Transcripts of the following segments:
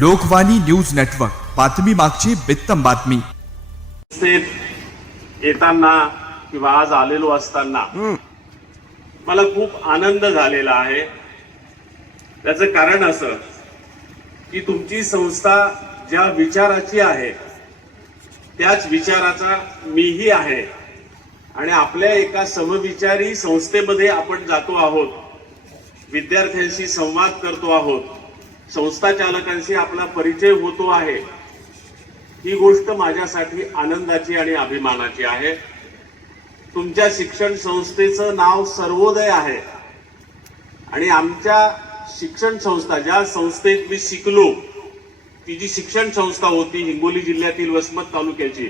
Lokvani news network, बातमी मागची बित्तम बातमी. येताना किंवा आज आलेलो असताना मला खूप आनंद झालेला आहे. त्याचं कारण असं की तुमची संस्था ज्या विचाराची आहे त्याच विचाराचा मीही आहे आणि आपल्या एका समविचारी संस्थेमध्ये आपण जातो आहोत, विद्यार्थ्यांशी संवाद करतो आहोत, संस्था चालकांशी आपला परिचय होतो आहे. ही गोष्ट माझ्यासाठी आनंदाची आणि अभिमानाची आहे. तुमच्या शिक्षण संस्थेचं नाव सर्वोदय आहे आणि आमच्या शिक्षण संस्था ज्या संस्थेत मी शिकलो ती जी शिक्षण संस्था होती हिंगोली जिल्ह्यातील वसमत तालुक्याची,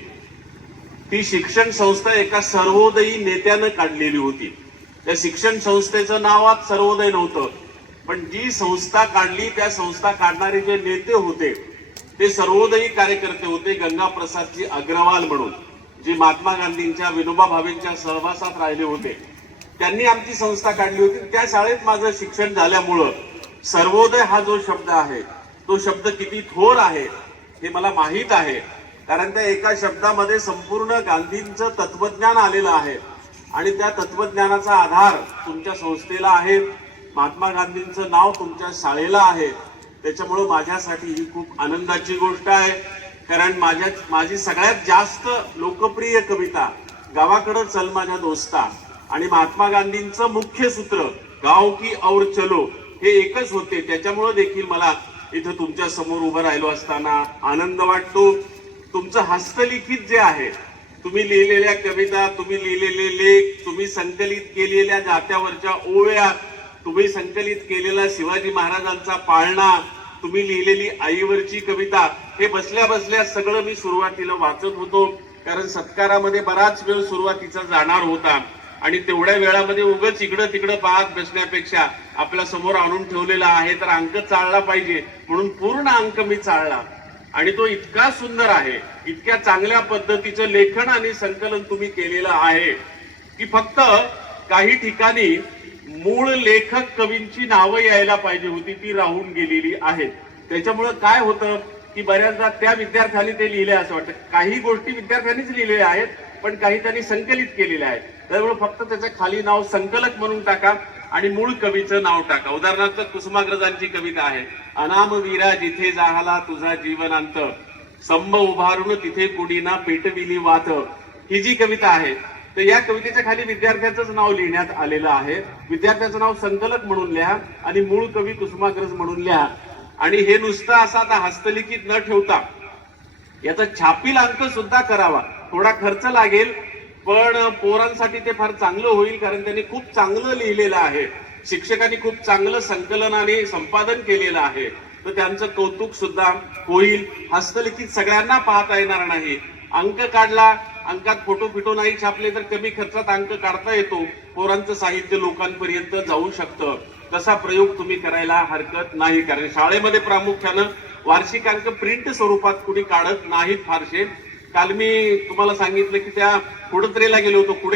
ती शिक्षण संस्था एका सर्वोदयी नेत्यानं काढलेली होती. त्या शिक्षण संस्थेचं नावात सर्वोदय नव्हतं, पण जी संस्था काढली त्या संस्था काढणारे जे नेते होते ते सर्वोदयी कार्यकर्ते होते. गंगाप्रसादजी अग्रवाल म्हणून जी महात्मा गांधींच्या विनोबा भावेंच्या सहवासात राहिले होते, त्यांनी आमची संस्था काढली होती. त्या शाळेत माझं शिक्षण झाल्यामुळं सर्वोदय हा जो शब्द आहे तो शब्द किती थोर आहे हे मला माहीत आहे. कारण त्या एका शब्दामध्ये संपूर्ण गांधींचं तत्वज्ञान आलेलं आहे आणि त्या तत्वज्ञानाचा आधार तुमच्या संस्थेला आहे. महात्मा गांधींचं नाव तुमच्या शाळेला आहे. त्याच्यामुळं माझ्यासाठी ही खूप आनंदाची गोष्ट आहे. कारण माझी सगळ्यात जास्त लोकप्रिय कविता गावाकडं चल माझ्या दोस्ता आणि महात्मा गांधींचं मुख्य सूत्र गाव की और चलो हे एकच होते. त्याच्यामुळं देखील मला इथं तुमच्या समोर उभं राहिलो असताना आनंद वाटतो. तुमचं हस्तलिखित जे आहे, तुम्ही लिहिलेल्या कविता, तुम्ही लिहिलेले लेख, तुम्ही संकलित केलेल्या जात्यावरच्या ओव्या, तुम्ही संकलित केलेला शिवाजी महाराजांचा पाळणा, तुम्ही लिहिलेली आईवरची कविता, हे बसल्या बसल्या सगळं मी सुरुवातीला वाचत होतो. कारण सत्कारामध्ये बराच वेळ सुरुवातीचा जाणार होता आणि तेवढ्या वेळामध्ये उगाच इकडं तिकडं पाहत बसण्यापेक्षा आपल्या समोर आणून ठेवलेला आहे तर अंक चाळला पाहिजे म्हणून पूर्ण अंक मी चाळला आणि तो इतका सुंदर आहे, इतक्या चांगल्या पद्धतीचं लेखन आणि संकलन तुम्ही केलेलं आहे की फक्त काही ठिकाणी मूळ लेखक कवींची नावं यायला पाहिजे होती, ती राहून गेलेली आहेत. त्याच्यामुळं काय होतं की बऱ्याचदा त्या विद्यार्थ्यांनी ते लिहिले असं वाटतं. काही गोष्टी विद्यार्थ्यांनीच लिहिलेल्या आहेत पण काही त्यांनी संकलित केलेल्या आहेत. त्यामुळे फक्त त्याच्या खाली नाव संकलक म्हणून टाका आणि मूळ कवीचं नाव टाका. उदाहरणार्थ कुसुमाग्रजांची कविता आहे, अनाम वीरा जिथे जाहला तुझा जीवनांत, संभ उभारून तिथे कुडीना पेटविली वात, ही जी कविता आहे तर या कवितेच्या खाली विद्यार्थ्याचंच नाव लिहिण्यात आलेलं आहे. विद्यार्थ्याचं नाव संकलक म्हणून लिहा आणि मूळ कवी कुसुमाग्रज म्हणून लिहा. आणि हे नुसतं असं आता हस्तलिखित न ठेवता याचा छापील अंक सुद्धा करावा. थोडा खर्च लागेल पण पोरांसाठी ते फार चांगलं होईल कारण त्यांनी खूप चांगलं लिहिलेलं आहे. शिक्षकांनी खूप चांगलं संकलन आणि संपादन केलेलं आहे तर त्यांचं कौतुक सुद्धा होईल. हस्तलिखित सगळ्यांना पाहता येणार नाही. अंक काढला, अंकात फोटो फिटो नाही छापले तर कमी खर्चात अंक काढता येतो. पोरांचं साहित्य लोकांपर्यंत जाऊ शकतं. तसा प्रयोग तुम्ही करायला हरकत नाही. कारण शाळेमध्ये प्रामुख्यानं वार्षिक अंक प्रिंट स्वरूपात कुणी काढत नाहीत फारसे. काल मी तुम्हाला सांगितलं की त्या कुडत्रेला गेलो होतो.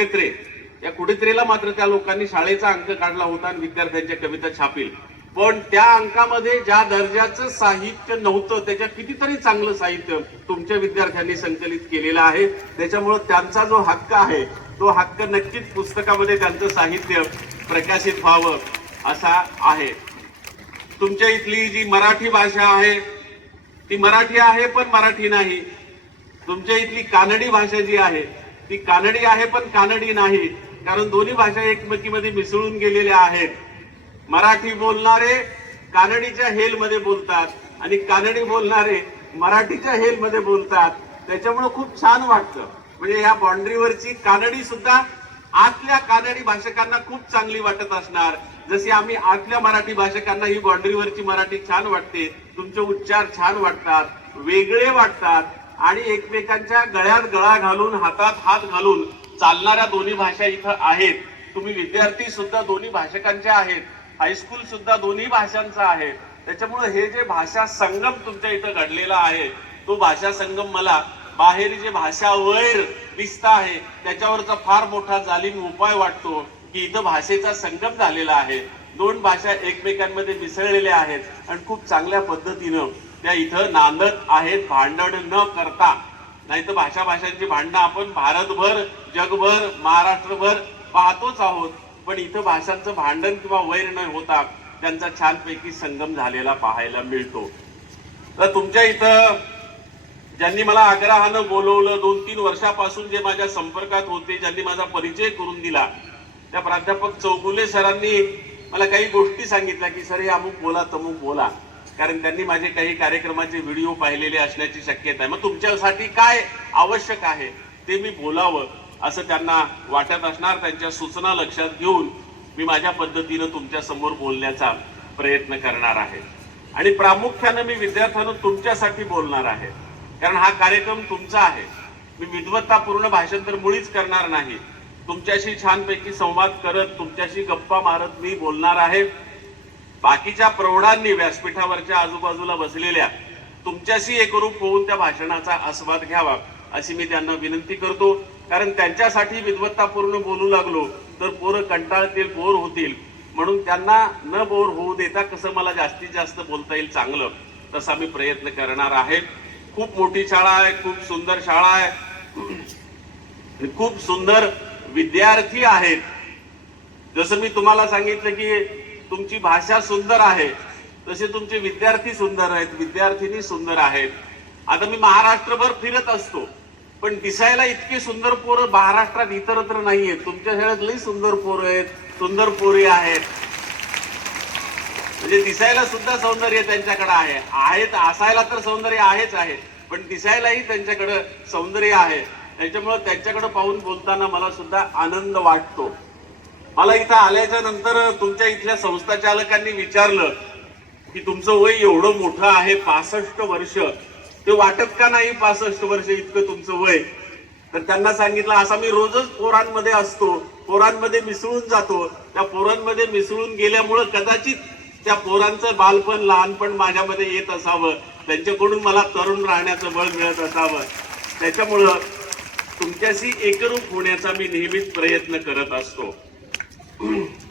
त्या कुडत्रेला मात्र त्या लोकांनी शाळेचा अंक काढला होता आणि विद्यार्थ्यांच्या कविता छापील. पण त्या अंकामध्ये ज्या दर्जाचं साहित्य नव्हतं त्याच्या कितीतरी चांगलं साहित्य तुमच्या विद्यार्थ्यांनी संकलित केलेलं आहे. त्याच्यामुळे त्यांचा जो हक्क आहे तो हक्क नक्कीच पुस्तकामध्ये त्यांचं साहित्य प्रकाशित व्हावं असा आहे. तुमच्या इथली जी मराठी भाषा आहे ती मराठी आहे पण मराठी नाही. तुमच्या इथली कानडी भाषा जी आहे ती कानडी आहे पण कानडी नाही. कारण दोन्ही भाषा एकमेकींमध्ये मिसळून गेलेल्या आहेत. मराठी बोलणारे कानडीच्या हेलमध्ये बोलतात आणि कानडी बोलणारे मराठीच्या हेलमध्ये बोलतात. त्याच्यामुळे खूप छान वाटतं. म्हणजे या बाउंड्रीवरची कानडी सुद्धा आतल्या कानडी भाषकांना खूप चांगली वाटत असणार, जशी आम्ही आतल्या मराठी भाषकांना ही बाउंड्रीवरची मराठी छान वाटते. तुमचे उच्चार छान वाटतात, वेगळे वाटतात आणि एकमेकांच्या गळ्यात गळा घालून हातात हात घालून चालणाऱ्या दोन्ही भाषा इथं आहेत. तुम्ही विद्यार्थी सुद्धा दोन्ही भाषकांचे आहेत, हायस्कूल सुद्धा दोन्ही भाषांचा आहे. त्याच्यामुळे हे जे भाषा संगम तुमच्या इथं घडलेला आहे तो भाषा संगम मला बाहेर जे भाषा वैर दिसत आहे त्याच्यावरचा फार मोठा जालिम उपाय वाटतो की इथं भाषेचा संगम झालेला आहे. दोन भाषा एकमेकांमध्ये मिसळलेल्या आहेत आणि खूप चांगल्या पद्धतीनं त्या इथं नांदत आहेत भांडण न करता. नाही तर भाषांची भांडणं आपण भारतभर, जगभर, महाराष्ट्रभर पाहतोच आहोत. पण इथं भाषांचं भांडण किंवा वैर न होता त्यांचा छानपैकी संगम झालेला पाहायला मिळतो. तर तुमच्या इथं ज्यांनी मला आग्रहानं बोलवलं, 2-3 वर्षापासून जे माझ्या संपर्कात होते, ज्यांनी माझा परिचय करून दिला, त्या प्राध्यापक चौगुले सरांनी मला काही गोष्टी सांगितल्या की सर हे अमुक बोला तमुक बोला, कारण त्यांनी माझे काही कार्यक्रमाचे व्हिडिओ पाहिलेले असण्याची शक्यता आहे. मग तुमच्यासाठी काय आवश्यक आहे ते मी बोलावं असं त्यांना वाटत असणार. त्यांच्या सूचना लक्षात घेऊन मी माझ्या पद्धतीनं तुमच्या समोर बोलण्याचा प्रयत्न करणार आहे. आणि प्रामुख्यानं मी विद्यार्थ्यांनो तुमच्यासाठी बोलणार आहे, कारण हा कार्यक्रम तुमचा आहे. मी विद्वत्तापूर्ण भाषण तर मुळीच करणार नाही. तुमच्याशी छानपैकी संवाद करत, तुमच्याशी गप्पा मारत मी बोलणार आहे. बाकीच्या प्रौढांनी व्यासपीठावरच्या आजूबाजूला बसलेल्या तुमच्याशी एकरूप होऊन त्या भाषणाचा आस्वाद घ्यावा अशी मी त्यांना विनंती करतो. कारण त्यांच्यासाठी विद्वत्तापूर्ण बोलू लागलो तर पोरं कंटाळतील, बोर होतील. म्हणून त्यांना न बोर होऊ देता कसं मला जास्तीत जास्त बोलता येईल चांगलं, तसा मी प्रयत्न करणार आहे. खूप मोठी शाळा आहे, खूप सुंदर शाळा आहे, खूप सुंदर विद्यार्थी आहेत. जसं मी तुम्हाला सांगितलं की तुमची भाषा सुंदर आहे, तसे तुमचे विद्यार्थी सुंदर आहेत, विद्यार्थिनी सुंदर आहेत. आता मी महाराष्ट्रभर फिरत असतो, पण दिसायला इतके सुंदर पोरं महाराष्ट्रात इतरत्र नाहीयेत. तुमच्या शाळेत लई सुंदर पोरं आहेत, सुंदर पोरी आहेत. म्हणजे दिसायला सुद्धा सौंदर्य त्यांच्याकडे आहेत. असायला तर सौंदर्य आहेच आहे, पण दिसायलाही त्यांच्याकडे सौंदर्य आहे. त्याच्यामुळे त्यांच्याकडे पाहून बोलताना मला सुद्धा आनंद वाटतो. मला इथं आल्याच्या नंतर तुमच्या इथल्या संस्था चालकांनी विचारलं की तुमचं वय एवढं मोठं आहे, 65 वर्ष, ते वाटत का नाही 65 वर्ष इतकं तुमचं वय? तर त्यांना सांगितलं असा मी रोजच पोरांमध्ये असतो, पोरांमध्ये मिसळून जातो. त्या पोरांमध्ये मिसळून गेल्यामुळं कदाचित त्या पोरांचं बालपण, लहानपण माझ्यामध्ये येत असावं, त्यांच्याकडून मला तरुण राहण्याचं बळ मिळत असावं. त्याच्यामुळं तुमच्याशी एकरूप होण्याचा मी नेहमीच प्रयत्न करत असतो.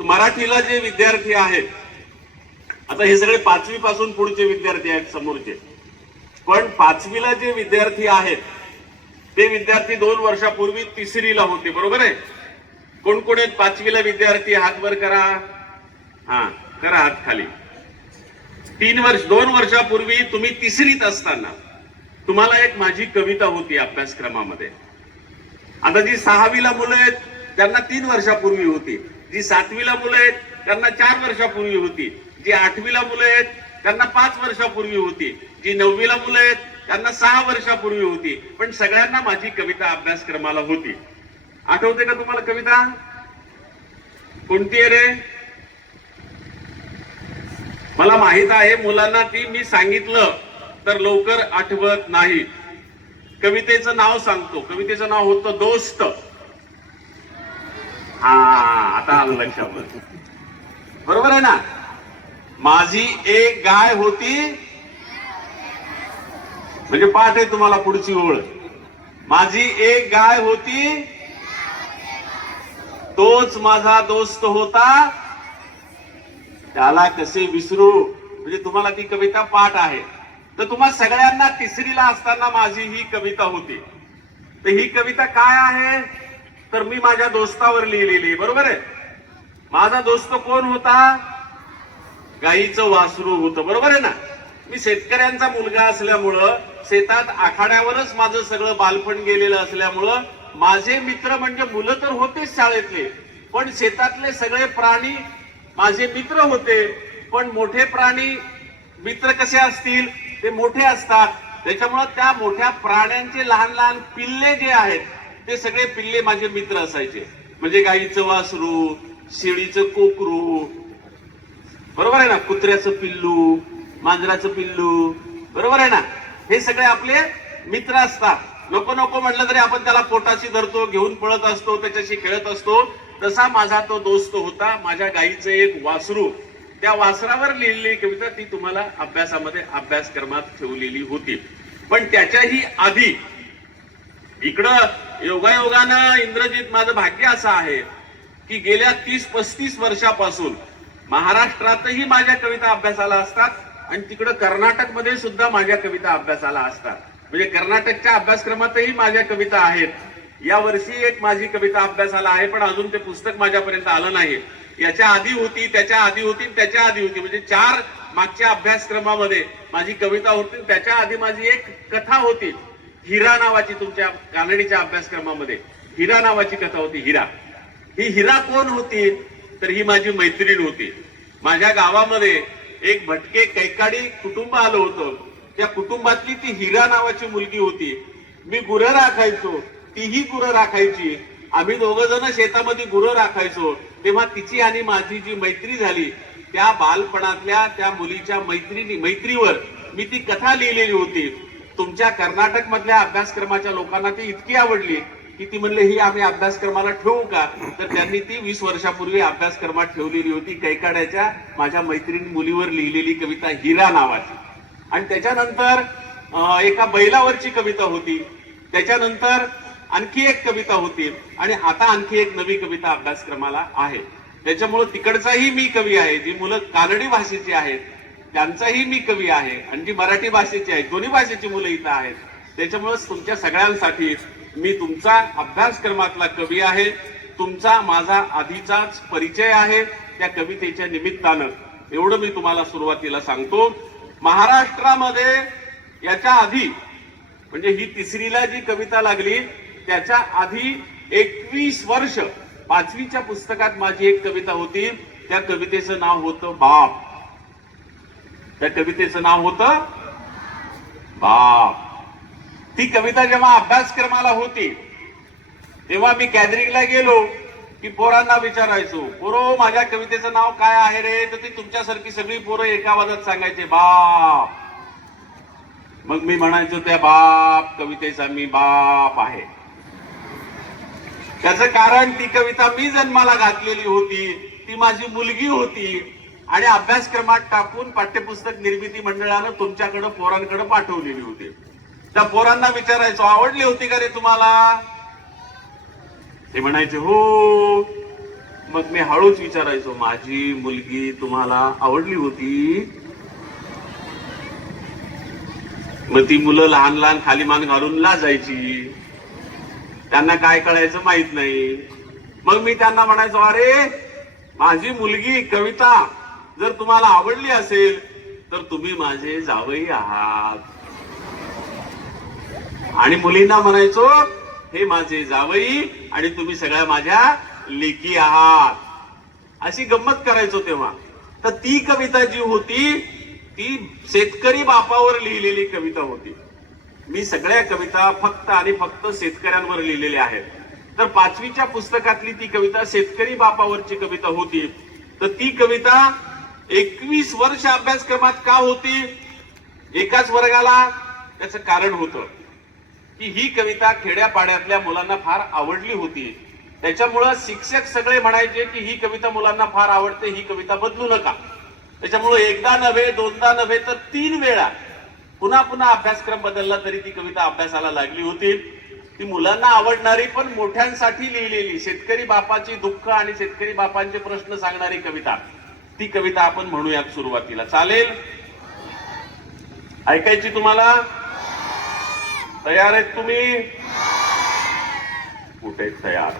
मराठीला जे विद्यार्थी आहेत, आता हे सगळे 5वी पासून पुढचे विद्यार्थी आहेत समोरचे, पण 5वीला जे विद्यार्थी आहेत ते विद्यार्थी 2 वर्षापूर्वी 3रीला होते, बरोबर आहे? कोण कोण आहेत 5वीला विद्यार्थी? हात वर करा. हा, करा हात खाली. 2 वर्षापूर्वी तुम्ही 3रीत असताना तुम्हाला एक माझी कविता होती अभ्यासक्रमामध्ये. आता जी 6वीला मुलं आहेत त्यांना 3 वर्षापूर्वी होती, जी 7वीला मुलं आहेत त्यांना 4 वर्षापूर्वी होती, जी 8वीला मुलं आहेत त्यांना 5 वर्षापूर्वी होती, जी 9वीला मुलं आहेत त्यांना 6 वर्षापूर्वी होती. पण सगळ्यांना माझी कविता अभ्यासक्रमाला होती. आठवते का तुम्हाला कविता? कोणती आहे रे? मला माहित आहे मुलांना ती मी सांगितलं तर लवकर आठवत नाही. कवितेचं नाव सांगतो. कवितेचं नाव होतं दोस्त. हा, आता आलं लक्षात. बरोबर आहे ना? माझी एक गाय होती, म्हणजे पाठ आहे तुम्हाला पुढची ओळ. माझी एक गाय होती, तोच माझा दोस्त होता, त्याला कसे विसरू. म्हणजे तुम्हाला ती कविता पाठ आहे. तर तुम्हा सगळ्यांना 3रीला असताना माझी ही कविता होती. तर ही कविता काय आहे? तर मी माझ्या दोस्तावर लिहिलेली, बरोबर आहे? माझा दोस्त कोण होता? गाईचं वासरू होतं, बरोबर आहे ना? मी शेतकऱ्यांचा मुलगा असल्यामुळं, शेतात आखाड्यावरच माझं सगळं बालपण गेलेलं असल्यामुळं माझे मित्र म्हणजे मुलं तर होतेच शाळेतले, पण शेतातले सगळे प्राणी माझे मित्र होते. पण मोठे प्राणी मित्र कसे असतील? ते मोठे असतात. त्याच्यामुळं त्या मोठ्या प्राण्यांचे लहान लहान पिल्ले जे आहेत ते सगळे पिल्ले माझे मित्र असायचे. म्हणजे गाईचं वासरू, शेळीचं कोकरू, बरोबर आहे ना? कुत्र्याचं पिल्लू, मांजराचं पिल्लू, बरोबर आहे ना? हे सगळे आपले मित्र असतात. नको नको म्हटलं तरी आपण त्याला पोटाशी धरतो, घेऊन पळत असतो, त्याच्याशी खेळत असतो. तसा माझा तो दोस्त होता. माझ्या गाईचं एक वासरू, त्या वासरावर लिहिलेली कविता ती तुम्हाला अभ्यासामध्ये अभ्यासक्रमात ठेवलेली होती. पण त्याच्याही आधी इकडं योगायोगानं इंद्रजित माझं भाग्य असं आहे की गेल्या 30-35 वर्षापासून महाराष्ट्रातही माझ्या कविता अभ्यासाला असतात आणि तिकडं कर्नाटकमध्ये सुद्धा माझ्या कविता अभ्यासाला असतात. म्हणजे कर्नाटकच्या अभ्यासक्रमातही माझ्या कविता आहेत. या वर्षी एक माझी कविता अभ्यासाला आहे, पण अजून ते पुस्तक माझ्यापर्यंत आलं नाही. याच्या आधी होती, त्याच्या आधी होती, त्याच्या आधी होती, म्हणजे 4 मागच्या अभ्यासक्रमामध्ये माझी कविता होती. त्याच्या आधी माझी एक कथा होती, हिरा नावाची. तुमच्या कानडीच्या अभ्यासक्रमामध्ये हिरा नावाची कथा होती. हिरा, ही हिरा कोण होती? तर ही माझी मैत्रीण होती. माझ्या गावामध्ये एक भटके कैकाडी कुटुंब आलं होतं. त्या कुटुंबातली ती हिरा नावाची मुलगी होती. मी गुरं राखायचो, तीही गुरं राखायची. आम्ही दोघं जण शेतामध्ये गुरं राखायचो. तेव्हा तिची आणि माझी जी मैत्री झाली, त्या बालपणातल्या त्या मुलीच्या मैत्रीवर मी ती कथा लिहिलेली होती. तुमच्या कर्नाटक मधल्या अभ्यासक्रमाच्या लोकांना ती इतकी आवडली की ती म्हणले ही आम्ही अभ्यासक्रमाला ठेवू का? तर त्यांनी ती 20 वर्षापूर्वी अभ्यासक्रमात ठेवलेली होती. कैकाड्याच्या माझ्या मैत्रीण मुलीवर लिहिलेली कविता हिरा नावाची. आणि त्याच्यानंतर एका बैलावरची कविता होती. त्याच्यानंतर आणखी एक कविता होती आणि आता आणखी एक नवी कविता अभ्यासक्रमाला आहे. त्याच्यामुळे तिकडचाही मी कवी आहे. जी मुलं कानडी भाषेची आहेत त्यांचाही मी कवी आहे आणि जी मराठी भाषेची आहेत, दोन्ही भाषेची मुलं इथं आहेत. त्याच्यामुळे तुमच्या सगळ्यांसाठी मी तुमचा अभ्यासक्रमातला कवी आहे. तुमचा माझा आधीचाच परिचय आहे. त्या कवितेच्या निमित्तानं एवढं मी तुम्हाला सुरुवातीला सांगतो. महाराष्ट्रामध्ये याच्या आधी म्हणजे ही 3रीला जी कविता लागली त्याच्या आधी 21 वर्ष 5वीच्या पुस्तकात माझी एक कविता होती. त्या कवितेचं नाव होतं बाप. त्या कवितेचं नाव होतं बाप. ती कविता जेव्हा अभ्यासक्रमाला होती तेव्हा मी गॅदरिंगला गेलो की पोरांना विचारायचो, पोरो माझ्या कवितेचं नाव काय आहे रे? तर ती तुमच्यासारखी सगळी पोरं एका आवाजात सांगायचे बाप. मग मी म्हणायचो त्या बाप कवितेचा मी बाप आहे. त्याचं कारण ती कविता मी जन्माला घातलेली होती, ती माझी मुलगी होती आणि अभ्यासक्रमात टाकून पाठ्यपुस्तक निर्मिती मंडळानं तुमच्याकडे पोरांकडे पाठवलेली होती. त्या पोरांना विचारायचो आवडली होती का रे तुम्हाला? ते म्हणायचे हो. मग मी हळूच विचारायचो माझी मुलगी तुम्हाला आवडली होती? मग ती मुलं लहान लहान खाली मान घालून लाजायची. त्यांना काय कळायचं माहित नाही. मग मी त्यांना म्हणायचो अरे माझी मुलगी कविता जर तुम्हाला आवडली असेल तर तुम्ही माझे जावई आहात. आणि मुलींना म्हणायचो हे माझे जावई आणि तुम्ही सगळ्या माझ्या लेकी आहात. अशी गंमत करायचो तेव्हा. तर ती कविता जी होती ती शेतकरी बापावर लिहिलेली कविता होती. मी सगळ्या कविता फक्त आणि फक्त शेतकऱ्यांवर लिहिलेल्या आहेत. तर 5वीच्या पुस्तकातली ती कविता शेतकरी बापावरची कविता होती. तर ती कविता 21 वर्ष अभ्यासक्रमात का होती? एकाच वर्गाला. त्याचं कारण होतं की ही कविता खेड्यापाड्यातल्या मुलांना फार आवडली होती. त्याच्यामुळं शिक्षक सगळे म्हणायचे की ही कविता मुलांना फार आवडते, ही कविता बदलू नका. त्याच्यामुळे एकदा नव्हे, दोनदा नव्हे तर 3 वेळा पुन्हा पुन्हा अभ्यासक्रम बदलला तरी ती कविता अभ्यासाला लागली होती. ती मुलांना आवडणारी पण मोठ्यांसाठी लिहिलेली शेतकरी बापाची दुःख आणि शेतकरी बापांचे प्रश्न सांगणारी कविता. ती कविता आपण म्हणूयात सुरुवातीला. चालेल? ऐकायची तुम्हाला? तयार आहेत तुम्ही? कुठे तयार?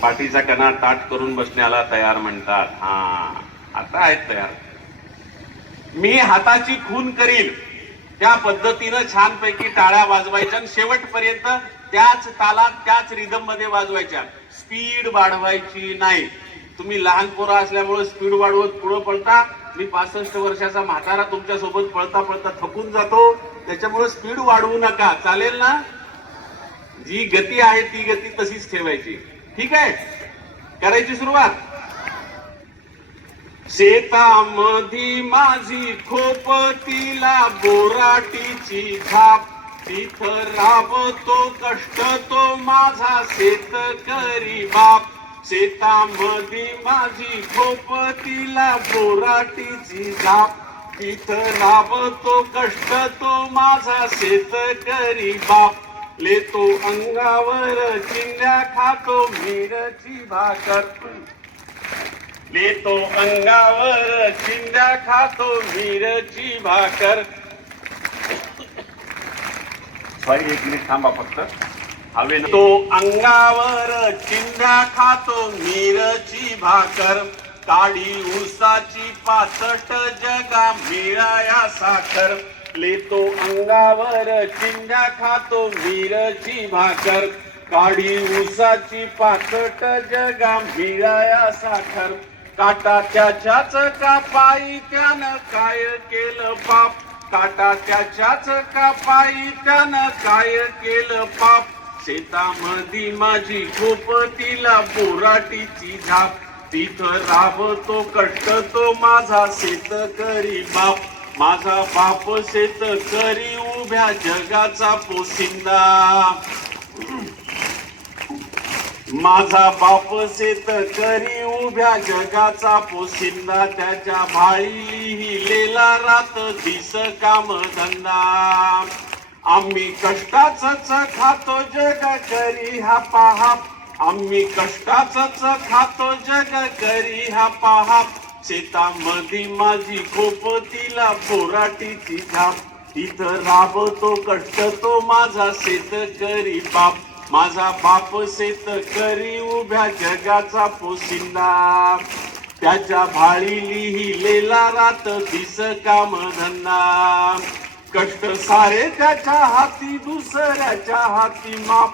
पाठीचा कणा ताट करून बसण्याला तयार म्हणतात. हा, आता आहेत तयार. मी हाताची खून करील त्या पद्धतीनं छानपैकी टाळ्या वाजवायच्या आणि शेवटपर्यंत त्याच तालात त्याच रिदम मध्ये वाजवायच्या. स्पीड वाढवायची नाही. तुम्ही लहान पोरं असल्यामुळे स्पीड वाढवत पुढे पळता. मी 65 वर्षाचा म्हातारा तुमच्या सोबत पळता पळता थकून जातो. त्याच्यामुळे स्पीड वाढवू नका. चालेल ना? जी गती आहे ती गती तशीच ठेवायची. ठीक आहे? करायची सुरुवात. शेतामधी माझी खोप तिला बोराटीची झाप. तिथं राबतो कष्ट तो माझा शेतकरी बाप. शेतामधी माझी खोप तिला बोराटीची झाप. तिथं राबतो कष्ट तो माझा शेतकरी बाप. लेतो अंगावर चिंध्या खातो मिरची भाकर. लेतो अंगावर चिंध्या खातो मिरची भाकर. सॉरी, एक मिनिट थांबा फक्त. हवे तो अंगावर चिंध्या खातो मिरची भाकर. काळी ऊसाची पाचट जगा मिळाया साखर. लेतो अंगावर चिंध्या खातो मिरची भाकर. काळी ऊसाची पाचट जगा मिळाया साखर. काटा त्याच्याच कापाई त्यानं काय केलं पाप. काटा त्याच्याच कापाई त्यानं काय केलं पाप. शेतामधी माझी खूप तिला बोराटीची झाप. तिथं राबतो कष्ट तो माझा शेतकरी बाप. माझा बाप शेतकरी उभ्या जगाचा पोशिंदा. माझा बाप शेतकरी उभ्या जगाचा पोशिंदा. त्याच्या भाळी लिहिलेला रात दिस काम धंदा. आम्ही कष्टाच खातो जग करी हा पाहाप. आम्ही कष्टाच खातो जग करी हा पाहाप. शेतामध्ये माझी खूप तिला बोराटीची झाप. तिथं राबतो कष्ट तो माझा शेतकरी बाप. माझा बाप शेतकरी उभ्या जगाचा पोशिंदा. त्याच्या भाळी लिहिलेला रात दिस काम धंदा. कष्ट सारे त्याच्या हाती दुसऱ्याच्या हाती माप.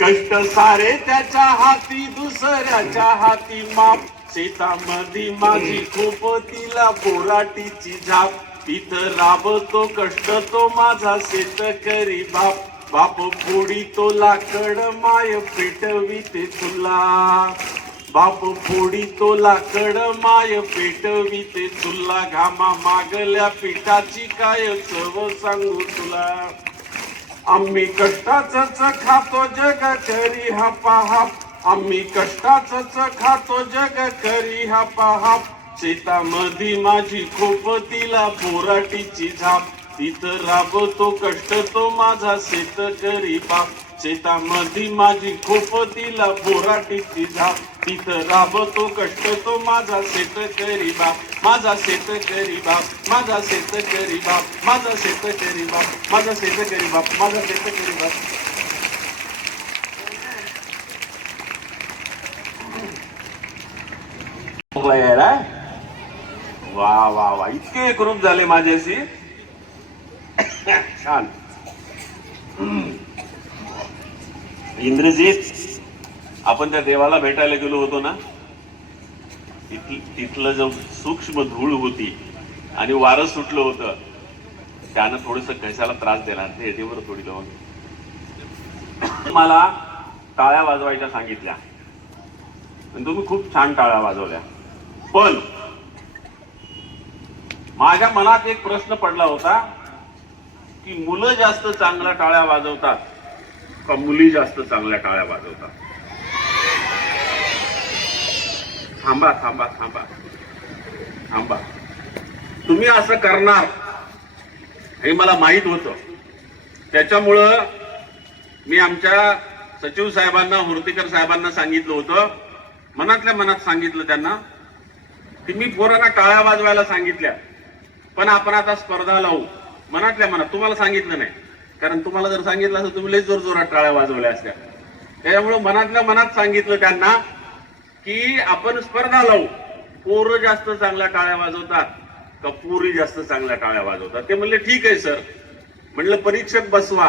कष्ट सारे त्याच्या हाती दुसऱ्याच्या हाती माप. शेतामध्ये माझी खूप तिला बोराटीची झाप. तिथं राबतो कष्ट तो माझा शेतकरी बाप. बाप फोडी तो लाकड माय पेटवी ते चुला. बाप फोडी तो लाकड माय पेटवी ते चुला. घामा मागल्या पिठाची काय चव सांगू तुला. आम्ही कष्टाच खातो जग करी हा पाहाप. आम्ही कष्टाच खातो जग करी हा पाहाप. शेतामध्ये माझी खूप तिला बोराटीची झाप. तिथं राबतो कष्ट तो माझा शेतकरी बाप. शेतामध्ये माझी खूप तिला बोराटीची झाप. तिथं राबतो कष्ट तो माझा शेतकरी बाप. माझा शेतकरी बाप. माझा शेतकरी बाप. माझा शेतकरी बाप. माझा शेतकरी बाप. माझा शेतकरी बाप. वा वा वा, इतके एकरूप झाले माझ्याशी. छान. इंद्रजीत, आपण त्या देवाला भेटायला गेलो होतो ना, तिथलं जो सूक्ष्म धूळ होती आणि वारं सुटलं होतं, त्यानं थोडस घशाला त्रास दिला. देवर थोडी जाऊन मला टाळ्या वाजवायच्या सांगितल्या आणि तुम्ही खूप छान टाळ्या वाजवल्या. पण माझ्या मनात एक प्रश्न पडला होता की मुलं जास्त चांगल्या टाळ्या वाजवतात का मुली जास्त चांगल्या टाळ्या वाजवतात. थांबा थांबा थांबा थांबा. तुम्ही असं करणार हे मला माहित होतं. त्याच्यामुळं मी आमच्या सचिव साहेबांना, हुर्तीकर साहेबांना सांगितलं होतं, मनातल्या मनात सांगितलं त्यांना की मी पोरांना टाळ्या वाजवायला सांगितल्या, पण आपण आता स्पर्धा लावू. मनातल्या मनात, तुम्हाला सांगितलं नाही, कारण तुम्हाला जर सांगितलं असं तुम्ही लई जोर जोरात टाळ्या वाजवल्या असत्या. त्याच्यामुळे मनातल्या मनात सांगितलं त्यांना की आपण स्पर्धा लावू. पोरं जास्त चांगल्या टाळ्या वाजवतात का पोरी जास्त चांगल्या टाळ्या वाजवतात. ते म्हणले ठीक आहे सर. म्हणलं परीक्षक बसवा,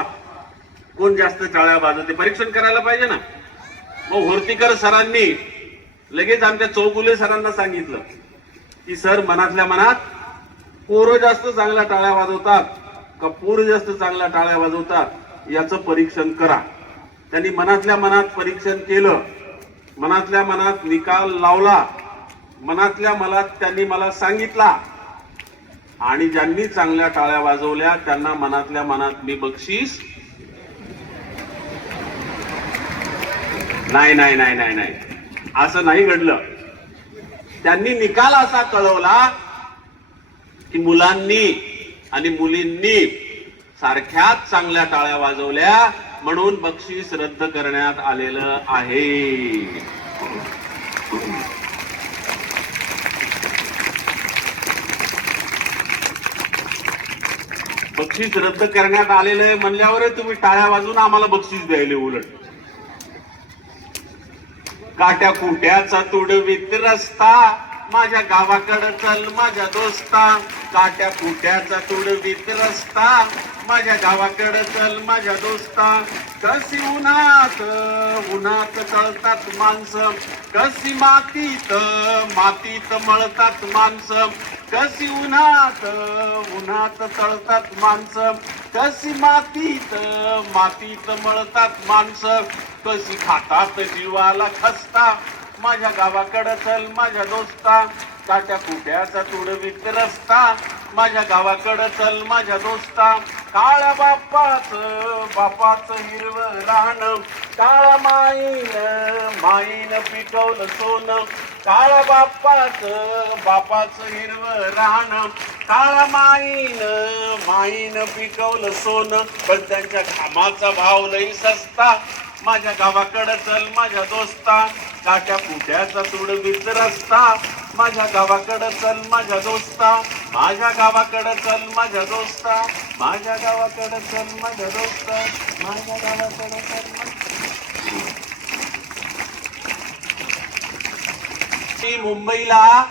कोण जास्त टाळ्या वाजवते परीक्षण करायला पाहिजे ना. मग हुर्तीकर सरांनी लगेच आमच्या चौगुले सरांना सांगितलं की सर, मनातल्या मनात पोरं जास्त चांगल्या टाळ्या वाजवतात का पोरं जास्त चांगल्या टाळ्या वाजवतात याचं परीक्षण करा. त्यांनी मनातल्या मनात परीक्षण केलं, मनातल्या मनात निकाल लावला, मनातल्या मनात त्यांनी मला सांगितला, आणि ज्यांनी चांगल्या टाळ्या वाजवल्या त्यांना मनातल्या मनात मी बक्षीस नाही नाही नाही नाही नाही असं नाही घडलं. त्यांनी निकाल असा कळवला की मुलांनी आणि मुलींनी सारख्याच चांगल्या टाळ्या वाजवल्या म्हणून बक्षीस रद्द करण्यात आलेलं आहे. बक्षीस रद्द करण्यात आलेलं आहे म्हणल्यावर तुम्ही टाळ्या वाजून आम्हाला बक्षीस द्यायले उलट. काट्या कुट्याचा तुडवीत रस्ता माझ्या गावाकडं चल माझ्या दोस्ता. काट्या कुट्याचा तुडवीत रस्ता माझ्या गावाकडं चल माझ्या दोस्ता. कशी उन्हात उन्हात तळतात माणसं, कशी मातीत मातीत मळतात माणसं. कशी उन्हात उन्हात तळतात माणसं, कशी मातीत मातीत मळतात माणसं. कशी खातात जीवाला खस्ता माझ्या गावाकडं चल माझ्या दोस्ता. काट्या कुट्याचा तुडवीत रस्ता माझ्या गावाकडं चल माझ्या दोस्ता. काळ्या बापाचं हिरवं रान, काळा माईन पिकवलं सोनं. काळा बापाचं हिरवं रान, काळा माईन पिकवलं सोनं. पण त्यांच्या घामाचा भाव लई सस्ता माझ्या गावाकडं चल माझ्या दोस्ता. काट्या कुट्याचा तुडवीत रस्ता माझ्या गावाकडं चल माझ्या दोस्ता. माझ्या गावाकडं चल माझ्या दोस्ता. माझ्या गावाकडं चल माझ्या दोस्ता. माझ्या गावाकडं चल. मी मुंबईला